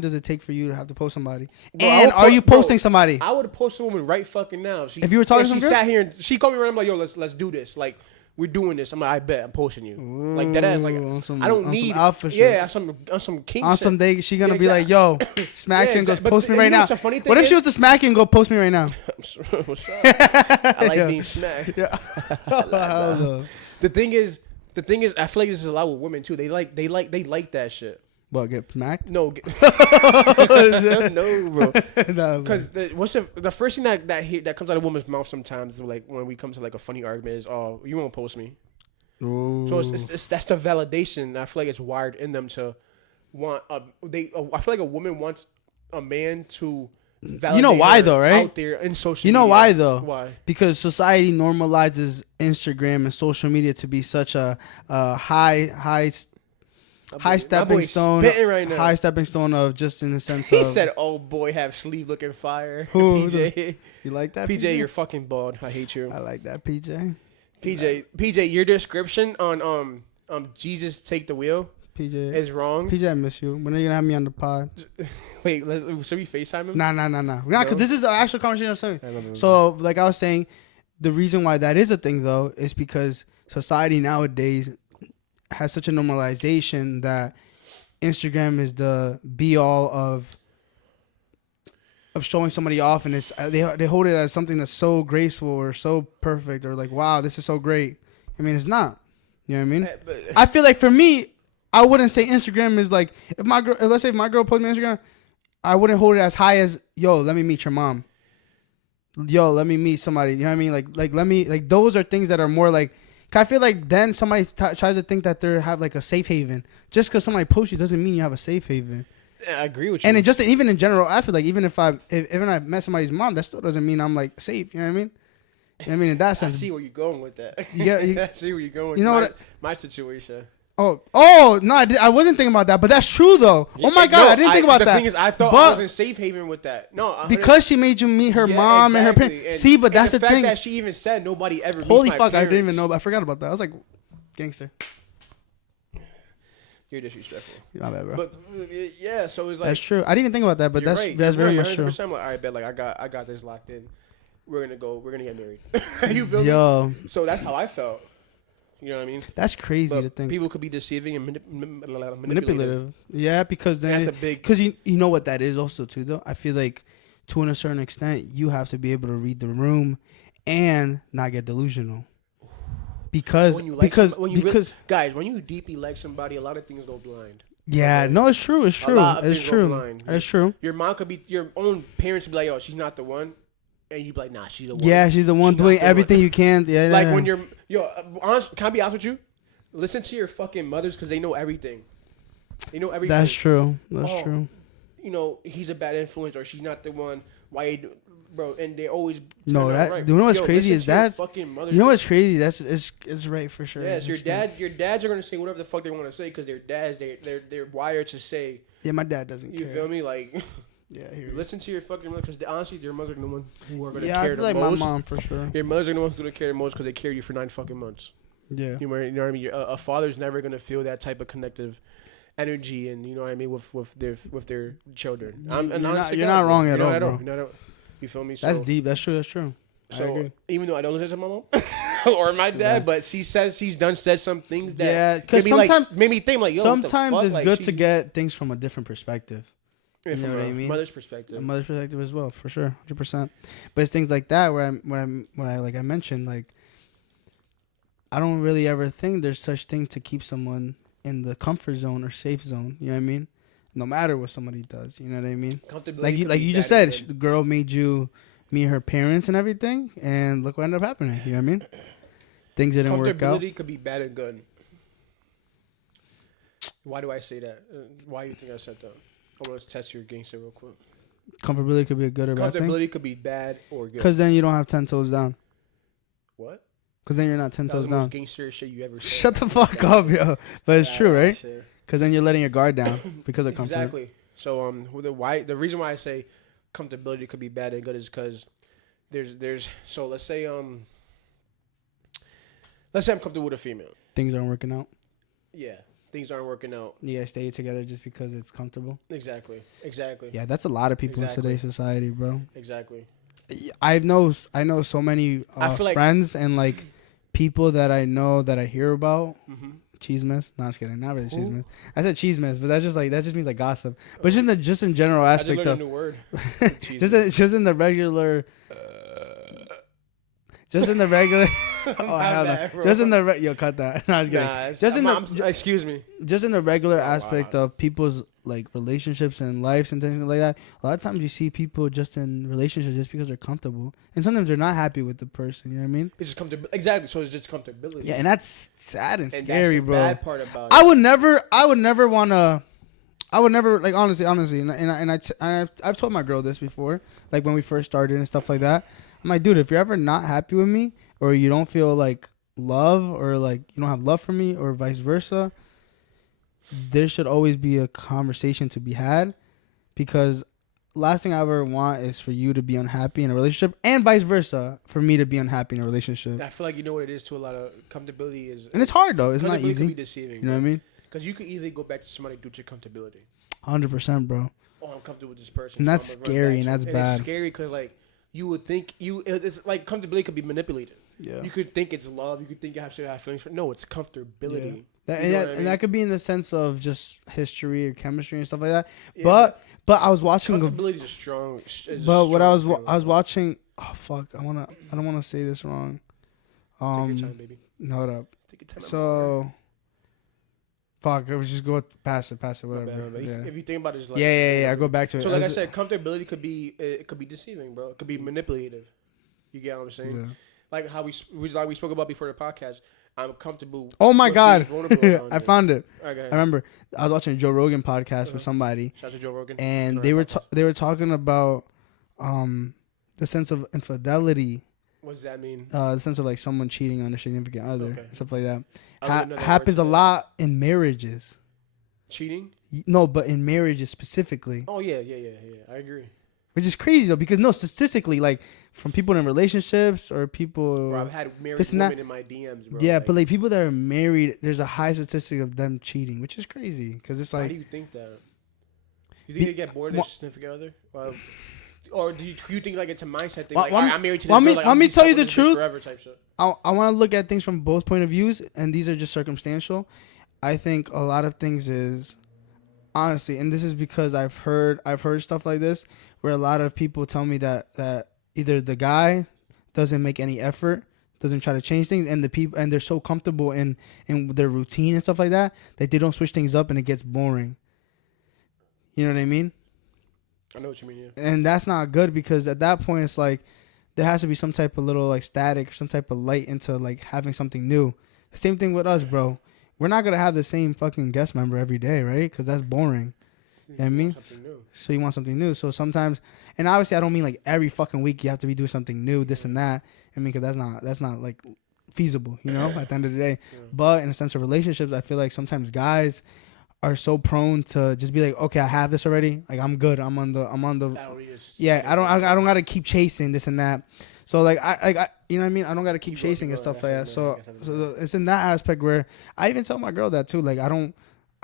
does it take for you to have to post somebody? Bro, and are you posting somebody? I would post a woman right fucking now. If you were talking to she sat here and she called me right. I'm like, yo, let's do this. Like, we're doing this. I'm like, I bet I'm posting you. Ooh, like that ass. Like I don't need some alpha shit. Yeah, on some king. On some day, she gonna be like, yo, smack you and goes post me right now. What if is? she was to smack you and go post me right now? What's up? I like being smacked. Yeah. The thing is, I feel like this is a lot with women too. They like that shit. What, get smacked? No, no, bro. Because the first thing that comes out of a woman's mouth sometimes, is like when we come to like a funny argument, is, "Oh, you won't post me." Ooh. So that's the validation. I feel like it's wired in them to want. I feel like a woman wants a man to. You know why though, right? Out there in social media. Why though? Why? Because society normalizes Instagram and social media to be such a high stepping stone. Right now. High stepping stone of just in the sense he of. He said, "Oh boy, have sleeve looking fire." Who? PJ, you like that? PJ, you're fucking bald. I hate you. I like that, PJ. PJ, your description on Jesus take the wheel. PJ is wrong. PJ, I miss you. When are you gonna have me on the pod? Wait, should we FaceTime him? Nah. Because this is an actual conversation I'm saying. So, like I was saying, the reason why that is a thing though is because society nowadays has such a normalization that Instagram is the be all of showing somebody off, and it's they hold it as something that's so graceful or so perfect or like, wow, this is so great. I mean, it's not. You know what I mean? I feel like for me, I wouldn't say Instagram is like let's say if my girl posts me on Instagram, I wouldn't hold it as high as, yo, let me meet your mom. Yo, let me meet somebody. You know what I mean? Like let me, like, those are things that are more like, I feel like then somebody tries to think that they have like a safe haven. Just because somebody posts you doesn't mean you have a safe haven. Yeah, I agree with you. And it just, even in general aspect, like even if I met somebody's mom, that still doesn't mean I'm like safe. You know what I mean? I mean, in that sense. I see where you're going with that. I see where you're going with you know my situation. Oh no! I wasn't thinking about that, but that's true though. Yeah, oh my god, I didn't think about that. The thing is, I thought I was in safe haven with that. No, because she made you meet her mom and her parents. See, but that's the fact thing. That she even said nobody ever. Holy meets fuck! My parents. I didn't even know. I forgot about that. I was like, gangster. You're disrespectful. My bad, bro. But yeah, so it's like that's true. I didn't even think about that, but that's right. That's very right, true. I'm like, all right, bet, like I got this locked in. We're gonna get married. You feel me? So that's how I felt. You know what I mean? That's crazy to think. People could be deceiving and manipulative. Yeah, because then that's a big. Because you know what that is also too though. I feel like to a certain extent, you have to be able to read the room and not get delusional. Because guys, when you deeply like somebody, a lot of things go blind. Yeah, okay? No, it's true. It's true. It's true. It's true. Your mom could be, your own parents would be like, "Yo, she's not the one," and you'd be like, "Nah, she's the one." Yeah, she's the one doing everything you can. Yeah, like when you're, honest, can I be honest with you? Listen to your fucking mothers because they know everything. They know everything. That's true. That's true. You know, he's a bad influence or she's not the one. Why you do, bro? And they always right. You know what's crazy is that you know what's crazy. That's it's right for sure. Yes, your dads are gonna say whatever the fuck they want to say because they're dads. They're wired to say. Yeah, my dad doesn't. You care. feel me? Like. Yeah, listen to your fucking mother because honestly, your mothers are the ones who are gonna care the most. Yeah, I feel like my mom for sure. Your mothers are the ones who are gonna care the most because they carried you for 9 fucking months. Yeah, you know what I mean. A father's never gonna feel that type of connective energy, and you know what I mean with their children. You're not wrong at all, bro. You feel me? That's deep. That's true. That's true. So even though I don't listen to my mom or my dad, but she says she's said some things that because sometimes made me think like, yo, sometimes what the fuck? It's like, good to get things from a different perspective. Yeah, you know what I mean? Mother's perspective. A mother's perspective as well, for sure, 100%. But it's things like that where I like I mentioned, like I don't really ever think there's such thing to keep someone in the comfort zone or safe zone. You know what I mean? No matter what somebody does, you know what I mean? Like you just said, the girl made you meet her parents and everything, and look what ended up happening. You know what I mean? Things didn't work out. Comfortability could be bad and good. Why do I say that? Why do you think I said that? I want to test your gangster real quick. Comfortability could be a good or bad thing? Comfortability could be bad or good. Because then you don't have 10 toes down. What? Because then you're not 10 toes down. That's the most gangster shit you ever said. Shut the fuck up, yo. But it's true, right? Because then you're letting your guard down because of comfort. Exactly. So the reason why I say comfortability could be bad and good is because there's so let's say I'm comfortable with a female. Things aren't working out. Yeah. Things aren't working out. You guys stay together just because it's comfortable. Exactly. Yeah, that's a lot of people in today's society, bro. Exactly. I know so many friends and like people that I know that I hear about. Mm-hmm. Cheesemans. No, I'm just kidding. Not really cheesemans. I said cheesemas, but that just means like gossip. But just in general aspect of a new word. just in the regular. Just in the regular. Just in the yo, cut that. No, I was kidding. Excuse me. Just in the regular aspect of people's like relationships and lives and things like that. A lot of times you see people just in relationships just because they're comfortable, and sometimes they're not happy with the person. You know what I mean? It's just comfortable. Exactly. So it's just comfortability. Yeah, and that's sad and scary, that's the bad part about it. I would never like honestly, and I've told my girl this before, like when we first started and stuff like that. I'm like, dude, if you're ever not happy with me or you don't feel like love or like you don't have love for me or vice versa, there should always be a conversation to be had, because last thing I ever want is for you to be unhappy in a relationship and vice versa for me to be unhappy in a relationship. I feel like you know what it is to a lot of comfortability is. And it's hard though. It's not easy. Can be deceiving, you know what I mean? Because you could easily go back to somebody due to comfortability. 100%, bro. Oh, I'm comfortable with this person. And that's scary and that's bad. It's scary because like, you would think it's like comfortability could be manipulated. Yeah. You could think it's love. You could think you have to have feelings. No, it's comfortability. Yeah. That could be in the sense of just history or chemistry and stuff like that. Yeah, but I was watching. Comfortability is a strong. I was watching. Oh fuck! I don't wanna say this wrong. Take your time, baby. No, hold up. Take your time. So. Fuck, I was just go past it, whatever. Yeah. If you think about it, like, yeah, I go back to it. So, like I said, comfortability could be deceiving, bro. It could be manipulative. You get what I'm saying? Yeah. Like how we spoke about before the podcast. I'm comfortable. Oh my god, I found it. Right, I remember I was watching a Joe Rogan podcast with somebody. Shout out to Joe Rogan. And they were talking about the sense of infidelity. What does that mean? The sense of like someone cheating on a significant other, stuff like that. Happens a lot in marriages. Cheating? No, but in marriages specifically. Oh yeah. I agree. Which is crazy though, because statistically, like from people in relationships or people. Bro, I've had married women in my DMs, bro. Yeah, but like people that are married, there's a high statistic of them cheating, which is crazy because it's like. Why do you think that? You think they get bored of their significant other? Well, or do you think like it's a mindset thing? Like, I'm married to this girl, like, let me tell you the truth. Type shit. I want to look at things from both point of views, and these are just circumstantial. I think a lot of things is honestly, and this is because I've heard stuff like this where a lot of people tell me that either the guy doesn't make any effort, doesn't try to change things, and the people and they're so comfortable in their routine and stuff like that they don't switch things up and it gets boring. You know what I mean? I know what you mean. Yeah. And that's not good because at that point it's like there has to be some type of little like static or some type of light into like having something new. The same thing with us, bro. We're not gonna have the same fucking guest member every day, right? Because that's boring. You know what I mean? So you want something new. So sometimes, and obviously I don't mean like every fucking week you have to be doing something new, this and that. I mean, because that's not like feasible, you know, at the end of the day. Yeah. But in a sense of relationships, I feel like sometimes guys are so prone to just be like, okay, I have this already. Like I'm good. I'm on the. Yeah, I don't gotta keep chasing this and that. So like I you know what I mean? I don't gotta keep chasing and stuff like that. So it's in that aspect where I even tell my girl that too. Like I don't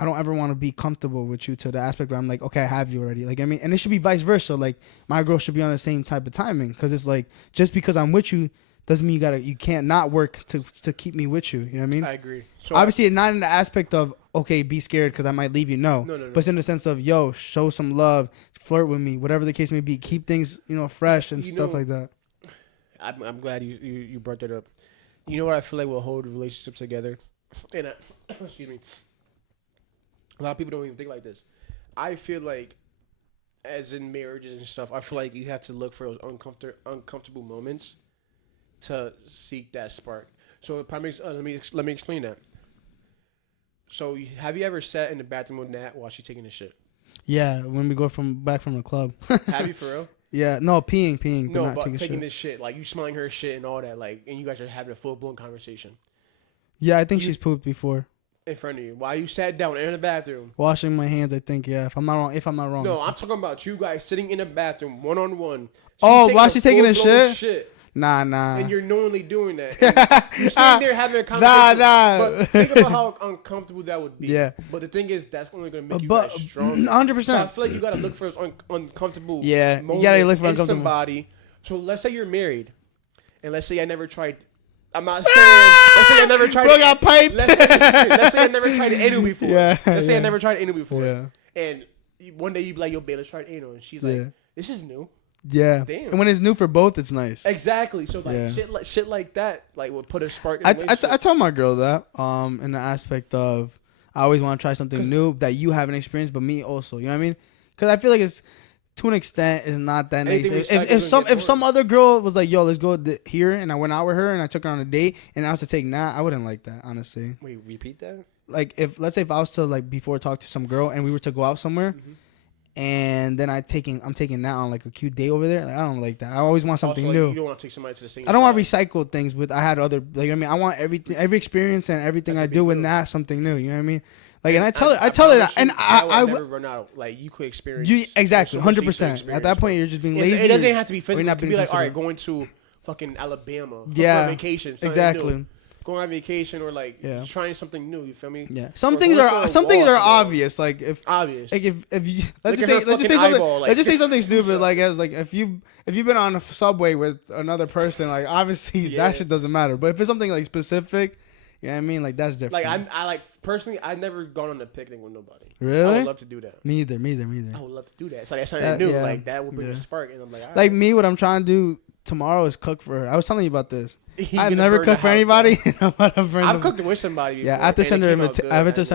ever want to be comfortable with you to the aspect where I'm like, okay, I have you already. Like, I mean, and it should be vice versa. Like, my girl should be on the same type of timing. Because it's like, just because I'm with you doesn't mean you can't not work to keep me with you. You know what I mean? I agree. So obviously, not in the aspect of, okay, be scared because I might leave you. No. But it's in the sense of, yo, show some love, flirt with me, whatever the case may be. Keep things, fresh and stuff like that. I'm glad you brought that up. You know what I feel like will hold relationships together? And excuse me. A lot of people don't even think like this. I feel like, as in marriages and stuff, I feel like you have to look for those uncomfortable moments to seek that spark. So, let me explain that. So, have you ever sat in the bathroom with Nat while she's taking a shit? Yeah, when we go back from the club. Have you for real? Yeah, no, peeing. No, but taking this shit, like you smelling her shit and all that, like, and you guys are having a full blown conversation. Yeah, I think she's pooped before. In front of you while you sat down in the bathroom washing my hands. I think, yeah, if I'm not wrong. No, I'm talking about you guys sitting in a bathroom one-on-one. While she's taking a shit? Nah. And you're knowingly doing that. You're sitting there having a conversation. Nah. But think about how uncomfortable that would be. Yeah. But the thing is, that's only going to make you guys stronger. 100%. So I feel like you got to look for those uncomfortable moments you gotta look for uncomfortable. Somebody. So let's say you're married. And let's say I never tried... I'm not saying. Let's say I never tried. Bro got piped. Let's say I never tried anal before. Yeah. Let's say I never tried anal before. Yeah. And one day you be like, "Yo, babe, let's try anal," and she's like, "This is new." Yeah. Damn. And when it's new for both, it's nice. Exactly. So like shit like that, like would put a spark. I tell my girl that in the aspect of I always want to try something new that you haven't experienced, but me also. You know what I mean? Because I feel like it's. To an extent, is not that nice. If some other girl was like, "Yo, let's go here," and I went out with her and I took her on a date and I was to take Nat, I wouldn't like that, honestly. Wait, repeat that. Like let's say if I was to like before talk to some girl and we were to go out somewhere, and then I'm taking Nat on like a cute day over there. Like, I don't like that. I always want something new. You don't want to take somebody to the same. I don't want to recycle things with. I had other like I mean I want every experience and everything I do with Nat something new. You know what I mean? Like, and I tell her that, and I would never run out. Like, you could experience. Exactly, 100%. At that point, you're just being lazy. It doesn't have to be physical. It could be like, all right, going to fucking Alabama. Yeah. For vacation. Exactly. New. Going on vacation or like trying something new. You feel me? Yeah. Some things are obvious. Like if obvious. Like if you let's just say something stupid. Like as like if you've been on a subway with another person, like obviously that shit doesn't matter. But if it's something like specific. You know what I mean? Like, that's different. Like, I like, personally, I've never gone on a picnic with nobody. Really? I would love to do that. Me either. I would love to do that. So that's something new. Yeah. Like, that would bring a spark. And I'm like, all right. Like, me, what I'm trying to do tomorrow is cook for her. I was telling you about this. I've never cooked for anybody. I've cooked with somebody before. Yeah, I have to send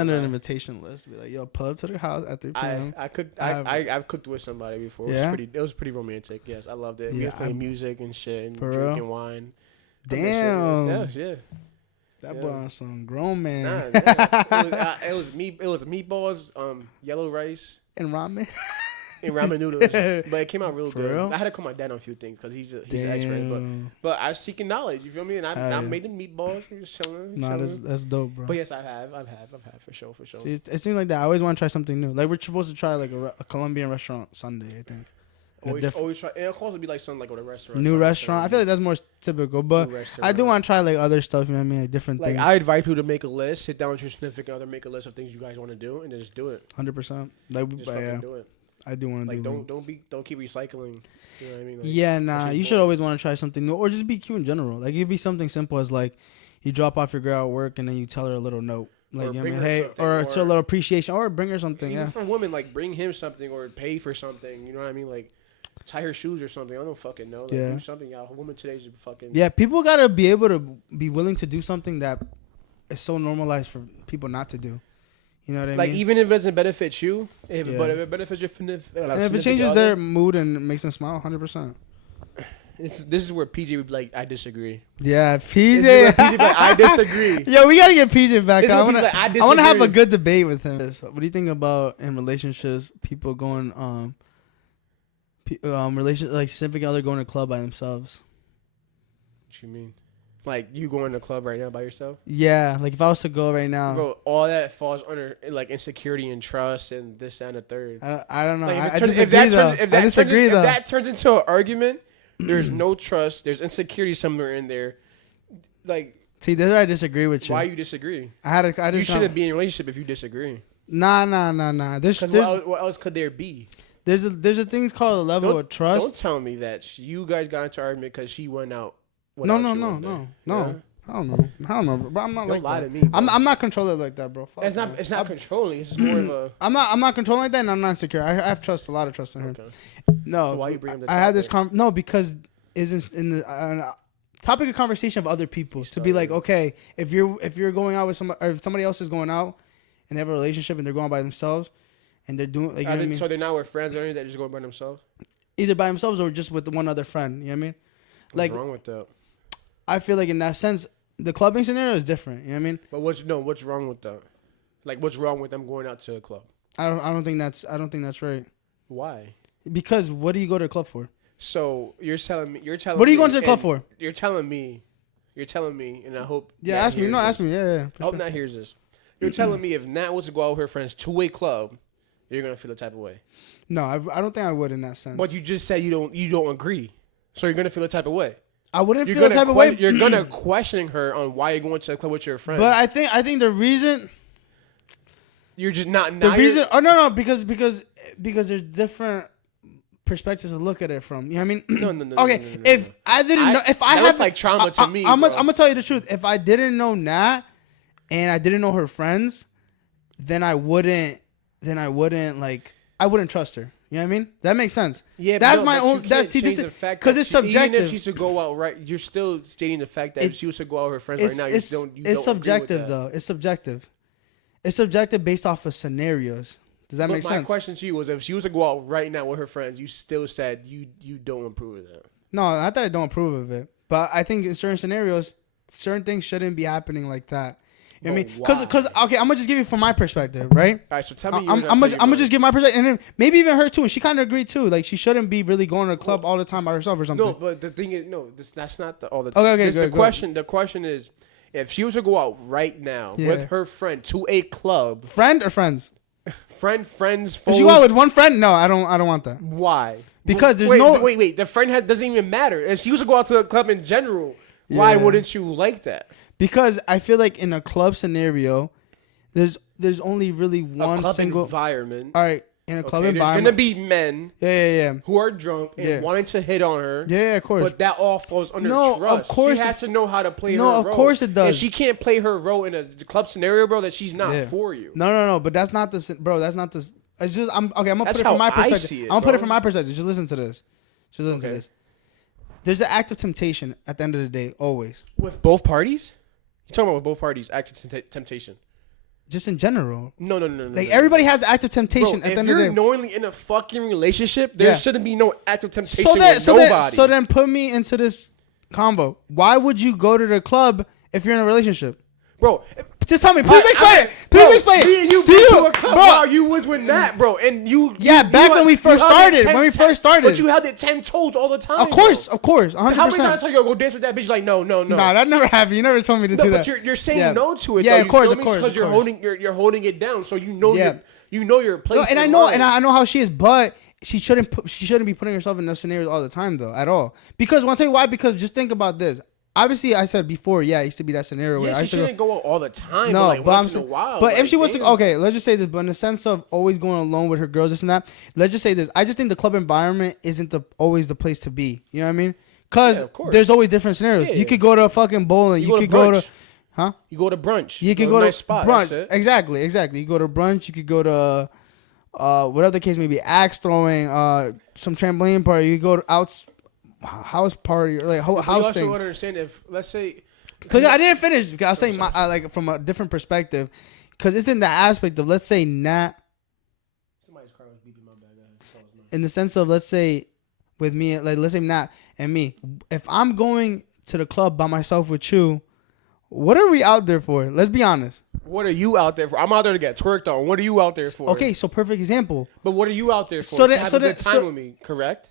her an invitation list. Be like, yo, pull up to the house at 3 p.m. I've cooked with somebody before. It was pretty romantic. Yes, I loved it. We was playing music and shit and drinking wine. Damn. Yeah. That boy on some grown man. It was meatballs, yellow rice, and ramen. And ramen noodles, but it came out real good. Real? I had to call my dad on a few things because he's an expert. But I was seeking knowledge. You feel me? And I made the meatballs. Just chilling. Nah, that's dope, bro. But yes, I've had for sure. See, it seems like that. I always want to try something new. Like we're supposed to try like a Colombian restaurant Sunday, I think. Always try. And of course, it'd be like something like with a restaurant. New restaurant. I feel like that's more typical, but I do want to try like other stuff. You know what I mean? Like different things. I advise people to make a list. Sit down with your significant other, make a list of things you guys want to do, and then just do it. 100%. Like, just fucking do it. I do want to do. Don't keep recycling. You know what I mean? Like, yeah, nah. You should always want to try something new, or just be cute in general. Like it'd be something simple as like you drop off your girl at work and then you tell her a little note. Like, you know what I mean? Hey, or it's a little appreciation, or bring her something. Even for women, like bring him something or pay for something. You know what I mean? Like. tie her shoes or something. I don't fucking know. Like, do something, y'all. A woman today's fucking. Yeah, people gotta be able to be willing to do something that is so normalized for people not to do. You know what I mean? Like, even if it doesn't benefit you, but if it benefits your and if it changes their mood and makes them smile, 100%. This is where PJ would be like, I disagree. Yeah, PJ. PJ be like, I disagree. Yo, we gotta get PJ back. I want to have a good debate with him. What do you think about in relationships? People going like significant other going to a club by themselves. What you mean? Like you going to a club right now by yourself? Yeah, like if I was to go right now, bro, all that falls under like insecurity and trust and this and the third. I don't know. Like, I disagree though. If that turns into an argument, there's no trust. There's insecurity somewhere in there. Like, see, this is where I disagree with you. Why you disagree? You shouldn't be in a relationship if you disagree. Nah. What else could there be? There's a thing called a level of trust. Don't tell me that you guys got into an argument because she went out. No. Yeah? I don't know, bro. I'm not like lie that. To me, I'm not controlling like that, bro. It's not controlling. It's just more of a. I'm not controlling like that, and I'm not insecure. I have trust, a lot of trust in her. Okay. No, so why you bring up the I had this no, because is in the topic of conversation of other people to be like, okay, if you're going out with somebody, or if somebody else is going out and they have a relationship and they're going by themselves and they're doing like, you know what I mean? So they're not with friends or anything, they're just going by themselves. Either by themselves or just with one other friend. You know what I mean? What's wrong with that? I feel like in that sense, the clubbing scenario is different. You know what I mean? But what's wrong with that? Like, what's wrong with them going out to a club? I don't think that's right. Why? Because what do you go to a club for? So you're telling me. What are you going to the club for? You're telling me, and I hope. Yeah, ask me. No, ask me. Yeah. I hope Nat hears this. You're telling me if Nat was to go out with her friends to a club, you're gonna feel the type of way. No, I don't think I would in that sense. But you just said you don't agree, so you're gonna feel the type of way. I wouldn't feel the type of way. You're gonna question her on why you're going to the club with your friends. But I think the reason you're just not the reason. Oh no, because there's different perspectives to look at it from. You know what I mean? No. Okay, if I didn't know, if I had like trauma to me, I'm gonna tell you the truth. If I didn't know Nat and I didn't know her friends, then I wouldn't trust her. You know what I mean? That makes sense. Yeah, that's my own. That's because it's subjective. Even if she should go out right, you're still stating the fact that if she was to go out with her friends right now, it's subjective though. It's subjective. It's subjective based off of scenarios. Does that make sense? My question to you was, if she was to go out right now with her friends, you still said you don't approve of that. No, not that I don't approve of it, but I think in certain scenarios, certain things shouldn't be happening like that. You know what I mean? Because okay, I'm gonna just give you from my perspective, right? All right, so tell me. I'm gonna just give my perspective, and then maybe even her too. And she kind of agreed too. Like she shouldn't be really going to a club all the time by herself or something. No, but the thing is, that's not all the. Okay, good. The question is, if she was to go out right now with her friend to a club, friend or friends, friends, foes. If you go out with one friend, no, I don't want that. Why? Because there's wait. The friend doesn't even matter. If she was to go out to a club in general, why wouldn't you like that? Because I feel like in a club scenario, there's only really one club single environment. All right, in a club environment, there's gonna be men. Yeah. Who are drunk and wanting to hit on her. Yeah, of course. But that all falls under trust. Of course, she has to know how to play her role. No, of course it does. If she can't play her role in a club scenario, bro, that she's not for you. No. But that's not the bro. That's not the. It's just I'm gonna put it from my perspective. I'm gonna put it from my perspective. Just listen to this. To this. There's an act of temptation at the end of the day, always. With both parties? You're talking about with both parties, act of temptation. Just in general. No. Like everybody has active temptation at the end of the day. If you're knowingly in a fucking relationship, there shouldn't be no active temptation with nobody. So then put me into this combo. Why would you go to the club if you're in a relationship? Bro, just tell me. Please explain it. Please explain it. Me and you been to a club while you was with Nat, bro. And back when we first started. But you held it 10 toes all the time. Of course. 100%. How many times I tell you go dance with that bitch? Like, no. Nah, that never happened. You never told me to do that. But you're saying no to it. Yeah, of course. Because you're holding it down, so you know your place. And I know how she is, but she shouldn't be putting herself in those scenarios all the time though, at all. Because I want to tell you why. Because just think about this. Obviously, I said before, it used to be that scenario where she shouldn't go out all the time. No, but once in a while. But if she was to, okay, let's just say this. But in the sense of always going alone with her girls, this and that, let's just say this. I just think the club environment isn't always the place to be. You know what I mean? Because there's always different scenarios. Yeah. You could go to a fucking bowling. You could go to, You go to brunch. You could go to nice spot. brunch. Exactly. You go to brunch. You could go to whatever the case may be, axe throwing, some trampoline party. You go to house party or like house you also thing. want to understand if, let's say, Because I didn't finish. Because I was saying like from a different perspective. Because it's in the aspect of, let's say, not somebody's car was beeping my bag. in the sense of, let's say, with me, like let's say Nat and me, if I'm going to the club by myself with you, what are we out there for? Let's be honest. What are you out there for? I'm out there to get twerked on. What are you out there for? Okay, so perfect example. But what are you out there for? So To have a good time with me, correct?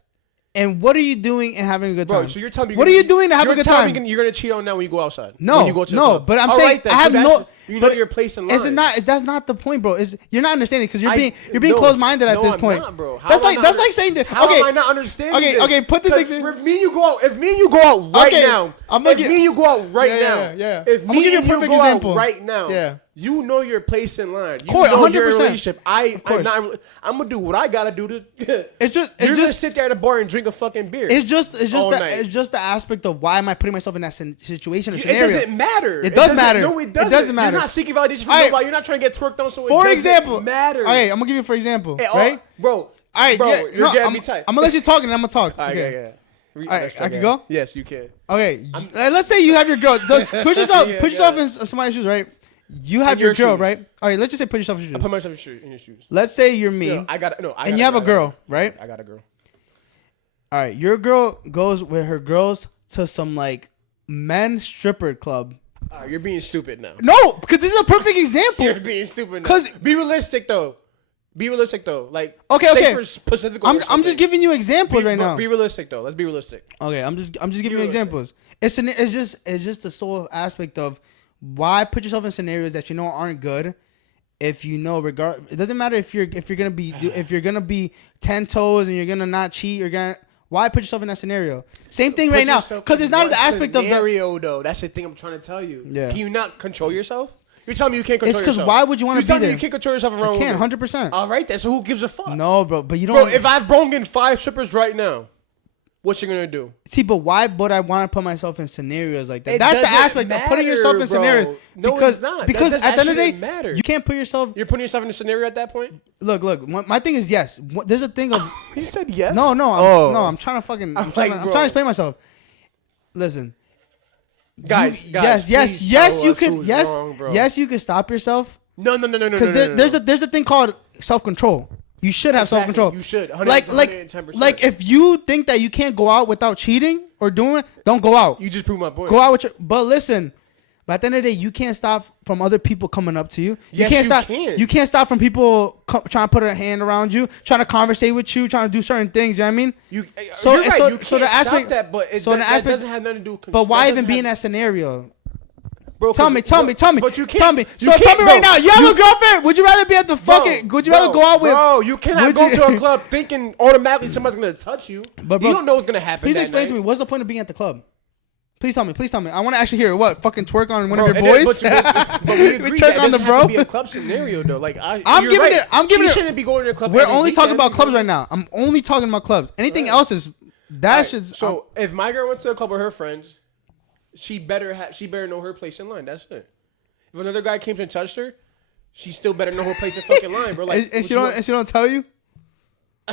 And what are you doing and having a good time? Bro, so you're telling me what are you doing to have a good time? You're gonna cheat on that when you go outside. No, when you go to the club. But I'm All saying right, then. I have So no. You know your place in line. Is it not? That's not the point, bro. You're not understanding because you're being No, closed-minded at this I'm point. not, bro. That's like saying that. How Okay, am I not understanding this? Okay, put this. If me and you go out, right now, if me and you go out right now, if me and you go out right now, you know your place in line. You know your relationship. I'm gonna do what I gotta do to. It's just sit there at a bar and drink a fucking beer. It's just the aspect of why am I putting myself in that situation or scenario. It doesn't matter. It does matter. No, it doesn't. It doesn't matter. You're not seeking validation from nobody. You're not trying to get twerked on. So for it example, doesn't matter. Okay, I'm gonna give you for example, right, bro? All right, bro, yeah, you're getting me tight. I'm gonna let you talk and I'm gonna talk. All right, okay. Yeah. All right, I can go. Yes, you can. Okay, let's say you have your girl. Just put yourself in somebody's shoes, right? You have your girl, shoes. right? All right, let's just say put yourself in your shoes. I put myself in your shoes. Let's say you're me. And you have a girl, right? I got a girl. All right, your girl goes with her girls to some like men's stripper club. You're being stupid now. No, because this is a perfect example. You're being stupid now. Because be realistic though. Like okay. For specific. I'm just giving you examples right now. Be realistic though. Let's be realistic. Okay, I'm just giving you examples. It's just the sole aspect of why put yourself in scenarios that you know aren't good. If you know, it doesn't matter if you're gonna be 10 toes and you're gonna not cheat. Why put yourself in that scenario? Same thing right now, because it's not the aspect of the scenario though. That's the thing I'm trying to tell you. Yeah. Can you not control yourself? You're telling me you can't control yourself. It's because why would you want to be there? You can't control yourself around. I can 100%. All right, then. So who gives a fuck? No, bro, but you don't. Bro, if I've broken in 5 strippers right now, what you gonna do? See, but why would I want to put myself in scenarios like that? That's the aspect of putting yourself in scenarios. No, it's not. Because at the end of the day, matter. you can't put yourself. You're putting yourself in a scenario at that point. Look. My thing is yes. There's a thing of. You said yes. No. I'm trying to fucking. I'm trying to explain myself. Listen, guys. Yes. You could. Yes, you could stop yourself. No. Because there's a thing called self-control. You should have self-control. You should. 110%. Like if you think that you can't go out without cheating or doing it, don't go out. You just proved my point. Go out with but listen, but at the end of the day, you can't stop from other people coming up to you. You can't stop from people trying to put a hand around you, trying to conversate with you, trying to do certain things. You know what I mean? You're right. You can't stop that, but that doesn't have nothing to do with. But why even be in that scenario? Bro, tell me. But you can't. So tell me right now, you have a girlfriend? Would you rather be at the fucking? Would you rather go out with? Bro, you cannot go to a club thinking automatically somebody's gonna touch you. But bro, you don't know what's gonna happen. Please explain to me. What's the point of being at the club? Please tell me. I want to actually hear what fucking twerk on one of your boys. But we agree that doesn't have to be a club scenario though. Like I'm giving it. She shouldn't be going to a club. We're only talking about clubs right now. I'm only talking about clubs. Anything else is that should. So if my girl went to a club with her friends, she better know her place in line. That's it. If another guy came and touched her, she still better know her place in fucking line, bro. Like, and she don't tell you.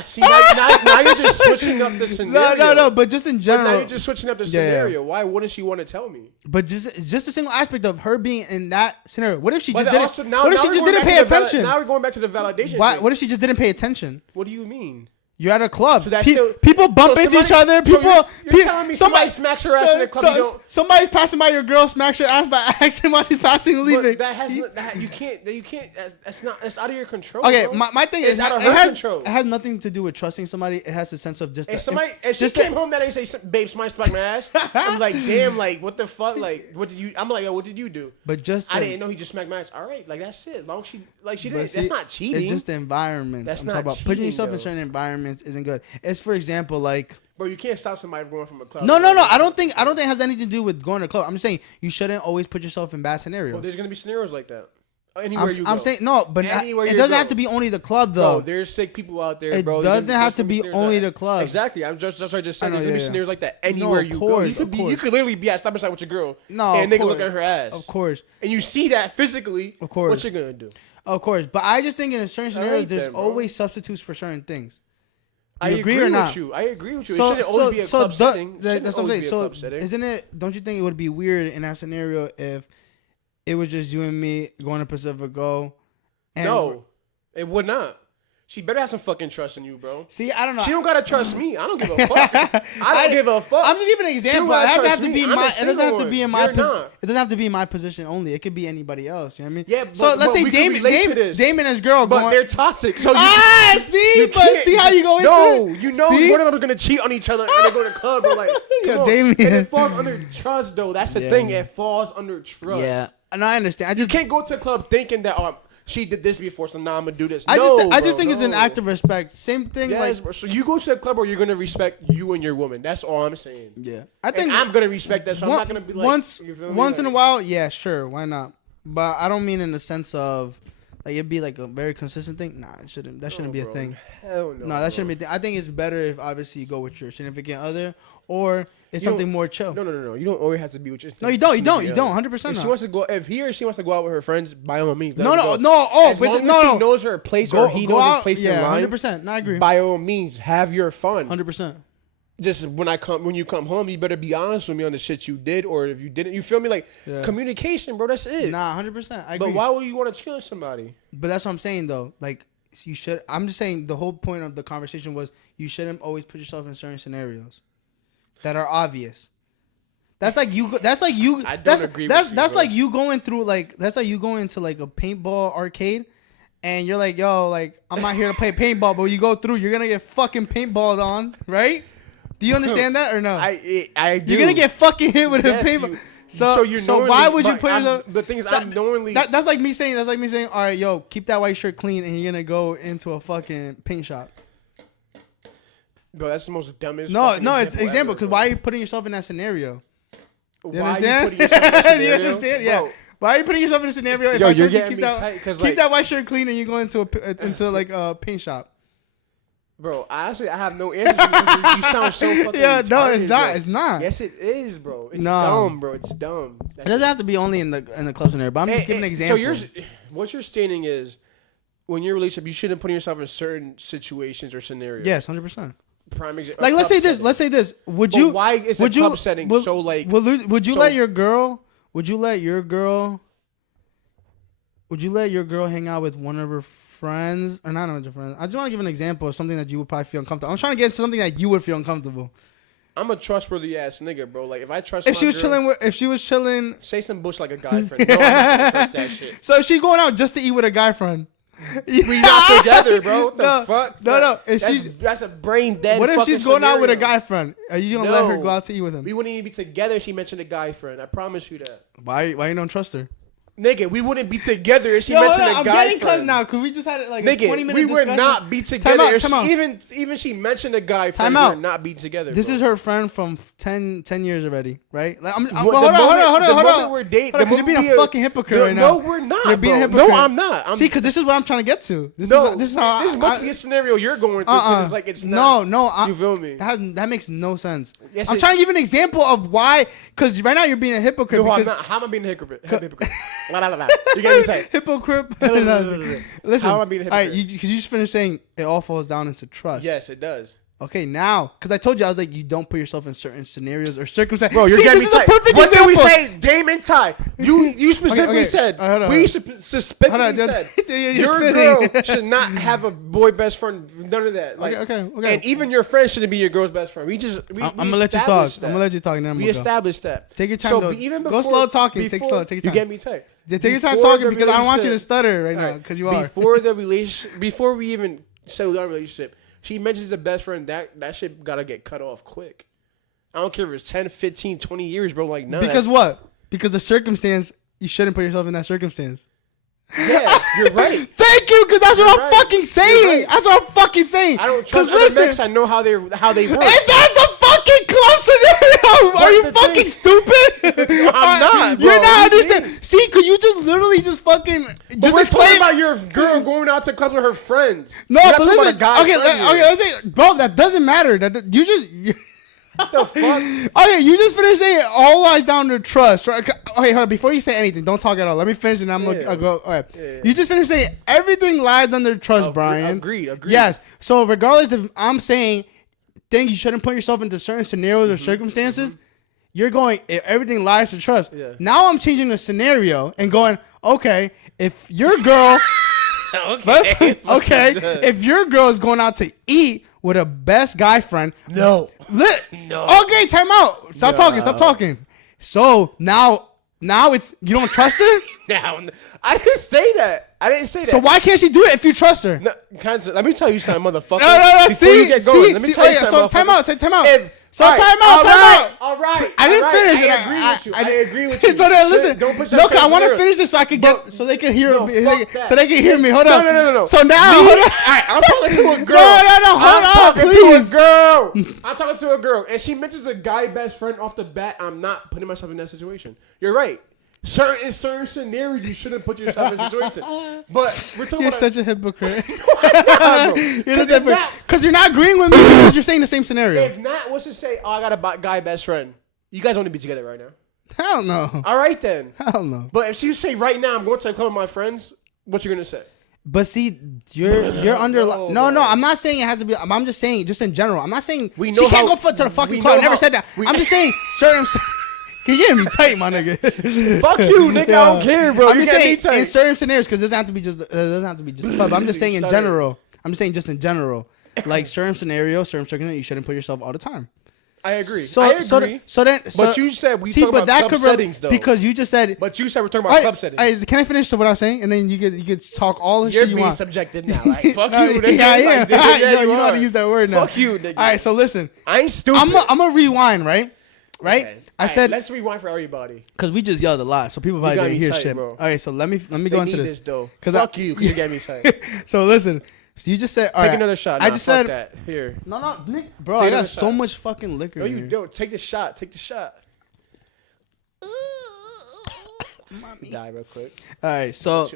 See, now you're just switching up the scenario. No. But just in general, now you're just switching up the scenario. Why wouldn't she want to tell me? But just a single aspect of her being in that scenario. What if she just didn't? What if she just didn't pay attention? Now we're going back to the validation. What if she just didn't pay attention? What do you mean? You're at a club. So people bump into each other. You're telling me somebody smacks her ass in the club. Somebody's passing by your girl, smacks her ass by accident while she's passing and leaving. You can't. That's out of your control. Okay, bro. my thing is out of her control. It has nothing to do with trusting somebody. It has a sense of just. If she came home that day and say, "Babe, somebody smacked my ass," I'm like, "Damn, like what the fuck? Like what did you?" I'm like, "Yo, what did you do?" But I didn't know he just smacked my ass. All right, like that's it. As long as she didn't. That's not cheating. It's just the environment. That's I'm not talking about cheating, putting yourself though. in certain environments isn't good. It's for example like. Bro, you can't stop somebody from going from a club. No. I don't think it has anything to do with going to a club. I'm just saying you shouldn't always put yourself in bad scenarios. Well, there's gonna be scenarios like that. Anywhere you go. I'm saying no, but it doesn't have to be only the club though. Bro, there's sick people out there, bro. It doesn't have to be only the club. Exactly. That's what I just said. There's gonna be scenarios like that No, anywhere you go. You could literally be at stop and side with your girl. No, and they can look at her ass. Of course. And you see that physically. Of course. What you gonna do? Of course, but I just think in certain scenarios, there's that, bro. always substitutes for certain things. I agree or with not? you. I agree with you. It shouldn't always be a club setting. That's what I'm saying. So isn't it? Don't you think it would be weird in that scenario if it was just you and me going to Pacific Go? No, it would not. She better have some fucking trust in you, bro. See, I don't know. She don't gotta trust me. I don't give a fuck. I don't give a fuck. I'm just giving an example. It doesn't have to be my. It doesn't have to be in my. It doesn't have to be in my position only. It could be anybody else. You know what I mean? Yeah. So let's say Damon and his girl. But they're toxic. So see how you go into it. No, you know one of them are gonna cheat on each other and they go to the club. But like, come on. Damien. And it falls under trust, though. That's the thing. It falls under trust. Yeah, and I understand. You can't go to a club thinking that she did this before, so now I'm gonna do this. I just think it's an act of respect. Same thing. Yes, bro. So you go to a club where you're gonna respect you and your woman. That's all I'm saying. Yeah, I think I'm gonna respect that. So I'm not gonna be like once in a while. Yeah, sure, why not? But I don't mean in the sense of like it'd be like a very consistent thing. Nah, it shouldn't. That shouldn't be a thing. Hell no. No, that shouldn't be a thing. I think it's better if obviously you go with your significant other or it's something more chill. No. You don't always have to be with your. No, you don't. You don't. 100%. If she wants to go, if he or she wants to go out with her friends, by all means. No. As long as she knows her place or he knows his place in line. 100%. No, I agree. By all means, have your fun. 100%. Just when you come home, you better be honest with me on the shit you did, or if you didn't, you feel me? Like communication, bro. That's it. Nah, 100%. I agree. But why would you want to chill with somebody? But that's what I'm saying though. Like you should. I'm just saying the whole point of the conversation was you shouldn't always put yourself in certain scenarios that are obvious. That's like you. That's like you. I don't agree with you. That's like you going through like. That's like you going to like a paintball arcade, and you're like, yo, like I'm not here to play paintball, but when you go through, you're gonna get fucking paintballed on, right? Do you understand that or no? I do. You're gonna get fucking hit with a paintball. So why would you put yourself? The thing is, I'm knowingly. That's like me saying. That's like me saying, all right, yo, keep that white shirt clean, and you're gonna go into a fucking paint shop. Bro, that's the most dumbest. No, it's example because why are you putting yourself in that scenario? You understand? You understand? Yeah. Bro, why are you putting yourself in a scenario? If yo, I you're told you getting me tight because keep that white shirt clean and you go into a paint shop. Bro, honestly, I have no answer. You sound so fucking retarded, no, it's not. Bro. It's not. Yes, it is, bro. It's dumb, bro. It's dumb. It doesn't have to be only in the club scenario, but I'm just giving an example. So what you're stating is, when you're in a relationship, you shouldn't put yourself in certain situations or scenarios. Yes, 100%. Prime example. Like let's say this. Would you? Why is a club setting so like? Would you let your girl? Would you let your girl hang out with one of her friends or not with your friends? I just want to give an example of something that you would probably feel uncomfortable. I'm trying to get into something that you would feel uncomfortable. I'm a trustworthy ass nigga, bro. Like if I trust, if she was chilling, say some bush like a guy friend. No, I'm not gonna trust that shit. So if she's going out just to eat with a guy friend. We not together, bro. What the fuck? No. That's a brain dead. What if she's going scenario. out with a guy friend? Are you gonna let her go out to eat with him? We wouldn't even be together if she mentioned a guy friend. I promise you that. Why you don't trust her? Nigga, we wouldn't be together if she mentioned a guy friend. I'm getting cuz now, cause we just had like nigga, a 20-minute we would discussion. not be together. Time out. Even she mentioned a guy friend, we would not be together. This bro. is her friend from 10 years already, right? Like, hold on. We're dating. Because you're being a fucking hypocrite right now. No, we're not. You're being a hypocrite. No, I'm not. See, because this is what I'm trying to get to. This must be a scenario you're going through. Because it's like it's not. No. You feel me? That makes no sense. Yes, I'm trying to give an example of why. Because right now you're being a hypocrite. No, I'm not. How am I being a hypocrite? You're getting me tight. Hypocrite. Listen, how am I being a hypocrite? All right, because you just finished saying it all falls down into trust. Yes, it does. Okay, now, because I told you, I was like, you don't put yourself in certain scenarios or circumstances. Bro, you're getting me tight. What did we say? Damon Ty. You specifically said. We specifically said your girl should not have a boy best friend. None of that. Like, okay. And even your friend shouldn't be your girl's best friend. I'm gonna let you talk. I'm gonna let you talk. We established that. Take your time. Though. Even go slow talking. Take slow. Take your time. You get me tight. Take your time talking because I don't want you to stutter right now because you are. Before we even settle our relationship. She mentions the best friend, that shit gotta get cut off quick. I don't care if it's 10, 15, 20 years, bro. Like, no. Because what? Because the circumstance, you shouldn't put yourself in that circumstance. Yeah, you're right. Thank you, because that's what I'm fucking saying. Right. That's what I'm fucking saying. I don't trust other men, I know how they work. And that's the fucking club scenario. Are you fucking stupid? No, I'm not, bro. You're not understanding. See, could you just literally just fucking just we're talking about your girl going out to clubs with her friends. No, but listen. Okay, let's say, bro, that doesn't matter. That you just. What the fuck? Okay, you just finished saying all lies down to trust, right? Okay, hold on. Before you say anything, don't talk at all. Let me finish, and I'll go. All right. Yeah. You just finished saying everything lies under trust, Brian. Agreed. Yes. So regardless if I'm saying, think you shouldn't put yourself into certain scenarios or circumstances, you're going, if everything lies to trust. Yeah. Now I'm changing the scenario and going, okay, if your girl, if your girl is going out to eat with a best guy friend, no. Okay, time out. Stop talking. So now it's, you don't trust her? Now, I didn't say that. So why can't she do it if you trust her? No, let me tell you something, motherfucker. No. Before you get going, let me tell you something. So time out. Say time out. All right. I didn't finish it. I agree with you. So then listen. Don't put No, I want to finish this so I can get, so they can hear me. So they can hear me. Hold on. No. So now, all right, I'm talking to a girl. No. Hold on, please. I'm talking to a girl, and she mentions a guy best friend off the bat. I'm not putting myself in that situation. You're right. In certain scenarios, you shouldn't put yourself in a situation. But we're talking You're about such a hypocrite. Nah, Because you're not agreeing with me because you're saying the same scenario. if not, what's to say? Oh, I got a guy best friend. You guys want to be together right now? Hell no. All right then. Hell no. But if you say right now, I'm going to a club with my friends, what you gonna say? But see, you're under. No, I'm not saying it has to be. I'm just saying, just in general. I'm not saying We she know can't how- go to the fucking we club. I know never how- said that. I'm just saying certain. Can you get me tight, my nigga? Fuck you, nigga. I don't care, bro. I'm You just get saying me tight. in certain scenarios because it doesn't have to be just. Club. I'm just saying in general. I'm just saying just in general. Like certain scenarios, certain circumstances, you shouldn't put yourself all the time. I agree. So, I agree. But you said we talking about club settings, though. Because you just said. But you said we're talking about club settings. Can I finish what I was saying? And then you could talk all the You're shit you being want. subjective now. Like, fuck you, nigga. Yeah. Like, nigga, You know how to use that word now. Fuck you, nigga. All right, so listen. I ain't stupid. I'm gonna rewind, right? Okay. I said let's rewind for everybody. because we just yelled a lot, so people probably got didn't me hear tight, shit. bro. All right, so let me They go into need this. though. 'Cause Fuck you, because you get me tight. So listen, so you just said all Take right, another shot. I Nah, just fuck said that. Here. no, Nick, bro. Take I another got so shot. much fucking liquor. No, you here. don't. Take the shot. Take the shot. Die real quick. All right, so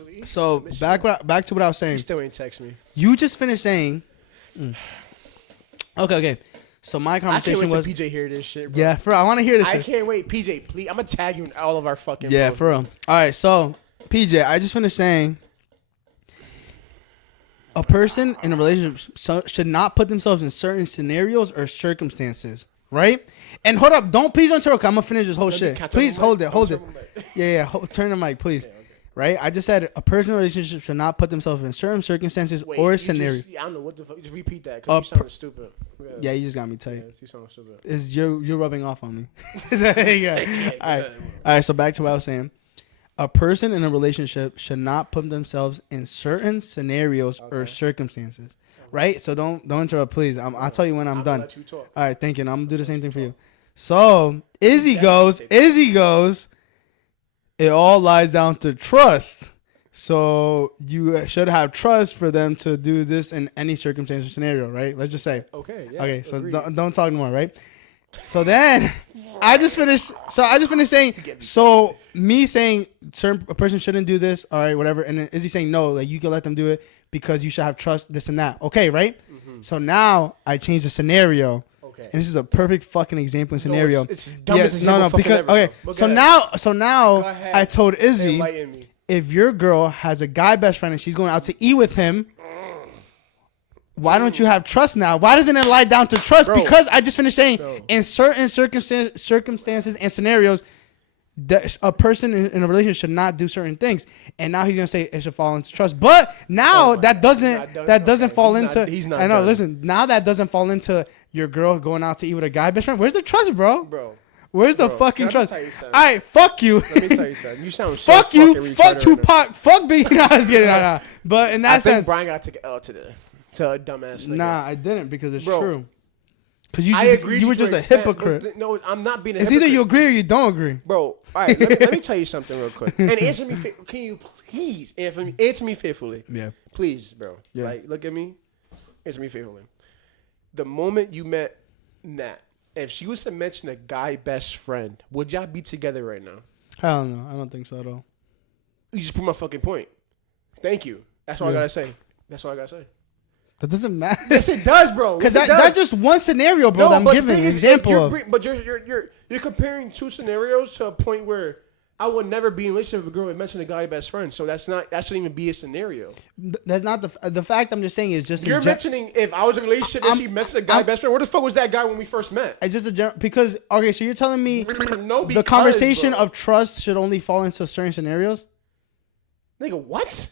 back to what I was You saying. still ain't text me. You just finished saying. Okay. So my I can't conversation wait was. till PJ hear this shit, bro. Yeah, for real, I want to hear this I shit. can't wait. PJ, please. I'm going to tag you in all of our fucking Yeah, posts. for real. All right, so PJ, I just finished saying a person in a relationship should not put themselves in certain scenarios or circumstances, right? And hold up, please don't interrupt. I'm gonna finish this whole shit. Can I turn Please the hold mic? it, hold I'll it. turn the mic. Yeah. Turn the mic, please. Okay. Right? I just said a person in a relationship should not put themselves in certain circumstances Wait, or you scenarios. I don't know what the fuck. Just repeat that because you sound stupid. Yeah, you just got me tight. Yeah, you sound stupid. You're rubbing off on me. Yeah. All right. So back to what I was saying. A person in a relationship should not put themselves in certain scenarios or circumstances. Right? So don't interrupt, please. I'll tell you when I'm done. Let you talk. All right, thank you. And I'm gonna do the same thing for you. So Izzy goes. It all lies down to trust. So you should have trust for them to do this in any circumstance or scenario, right? Let's just say. Okay. Yeah, Okay. So agreed. don't talk anymore, right? So then I just finished saying. So me saying a person shouldn't do this. All right, whatever. And then Izzy saying no, like you can let them do it because you should have trust. This and that. Okay, right? Mm-hmm. So now I changed the scenario. Okay. And this is a perfect fucking example and scenario. No, it's dumbest example fucking because ever, okay. bro. So Go now ahead. I told Izzy, Enlighten me. if your girl has a guy best friend and she's going out to eat with him, why don't you have trust now? Why doesn't it lie down to trust? Bro. Because I just finished saying Bro. in certain circumstances and scenarios, that a person in a relationship should not do certain things. And now he's gonna say it should fall into trust. But now that doesn't fall into. He's not I know. done. Listen, now that doesn't fall into your girl going out to eat with a guy best friend. Where's the trust, bro? Bro. Where's the Bro, fucking let me trust? tell you something. All right, fuck you. Let me tell you something. You sound so Fuck you. fucking Fuck retarded Tupac. right Fuck Biggie. No, I was kidding. No. But in now. that I think sense, Brian got to take an L to a dumbass nigga. nah, I didn't because it's Bro. true. Because I agree. you were to just an a extent, hypocrite. but no, I'm not being a It's hypocrite. either you agree or you don't agree. Bro, all right, let me tell you something real quick. And answer me. Can you please answer me faithfully? Yeah. Please, bro. Yeah. Like, look at me. Answer me faithfully. The moment you met Nat, if she was to mention a guy best friend, would y'all be together right now? Hell no, I don't think so at all. You just proved my fucking point. Thank you. That's all I gotta say. That's all I gotta say. That doesn't matter. Yes, it does, bro. Because Yes, that's just one scenario, bro. That I'm giving an example of. But you're comparing two scenarios to a point where I would never be in a relationship with a girl and mention a guy best friend. So that shouldn't even be a scenario. That's not the fact. I'm just saying is just you're mentioning if I was in a relationship and she mentioned a guy best friend. Where the fuck was that guy when we first met? It's just a general because okay. So you're telling me no, the conversation of trust should only fall into certain scenarios. Nigga, what?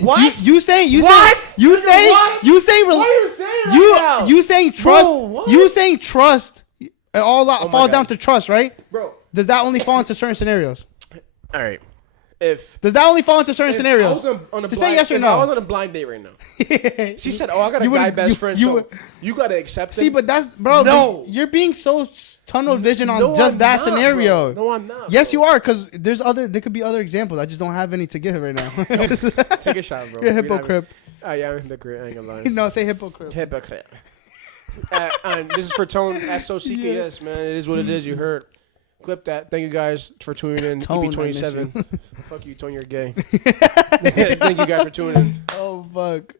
What? You saying what? You saying what? you saying what are you saying right now? You saying trust? Bro, you saying trust? It all falls down to trust, right? Bro, does that only fall into certain scenarios? All right. Does that only fall into certain scenarios? Just say yes or no. I was on a blind date right now. She said, "Oh, I got a guy best friend, so you gotta accept it." See, but that's bro. No, you're being so tunnel vision on just that scenario. Bro. No, I'm not. Yes, you are, because there could be other examples. I just don't have any to give right now. Take a shot, bro. You're a hypocrite. Yeah, I'm a hypocrite. I ain't gonna lie. No, say hypocrite. Hypocrite. And this is for Tone SOCKS, man. It is what it is. You heard. Clip that. Thank you guys for tuning in. EP.27. Fuck you, Tone. You're gay. Thank you guys for tuning in. Oh fuck.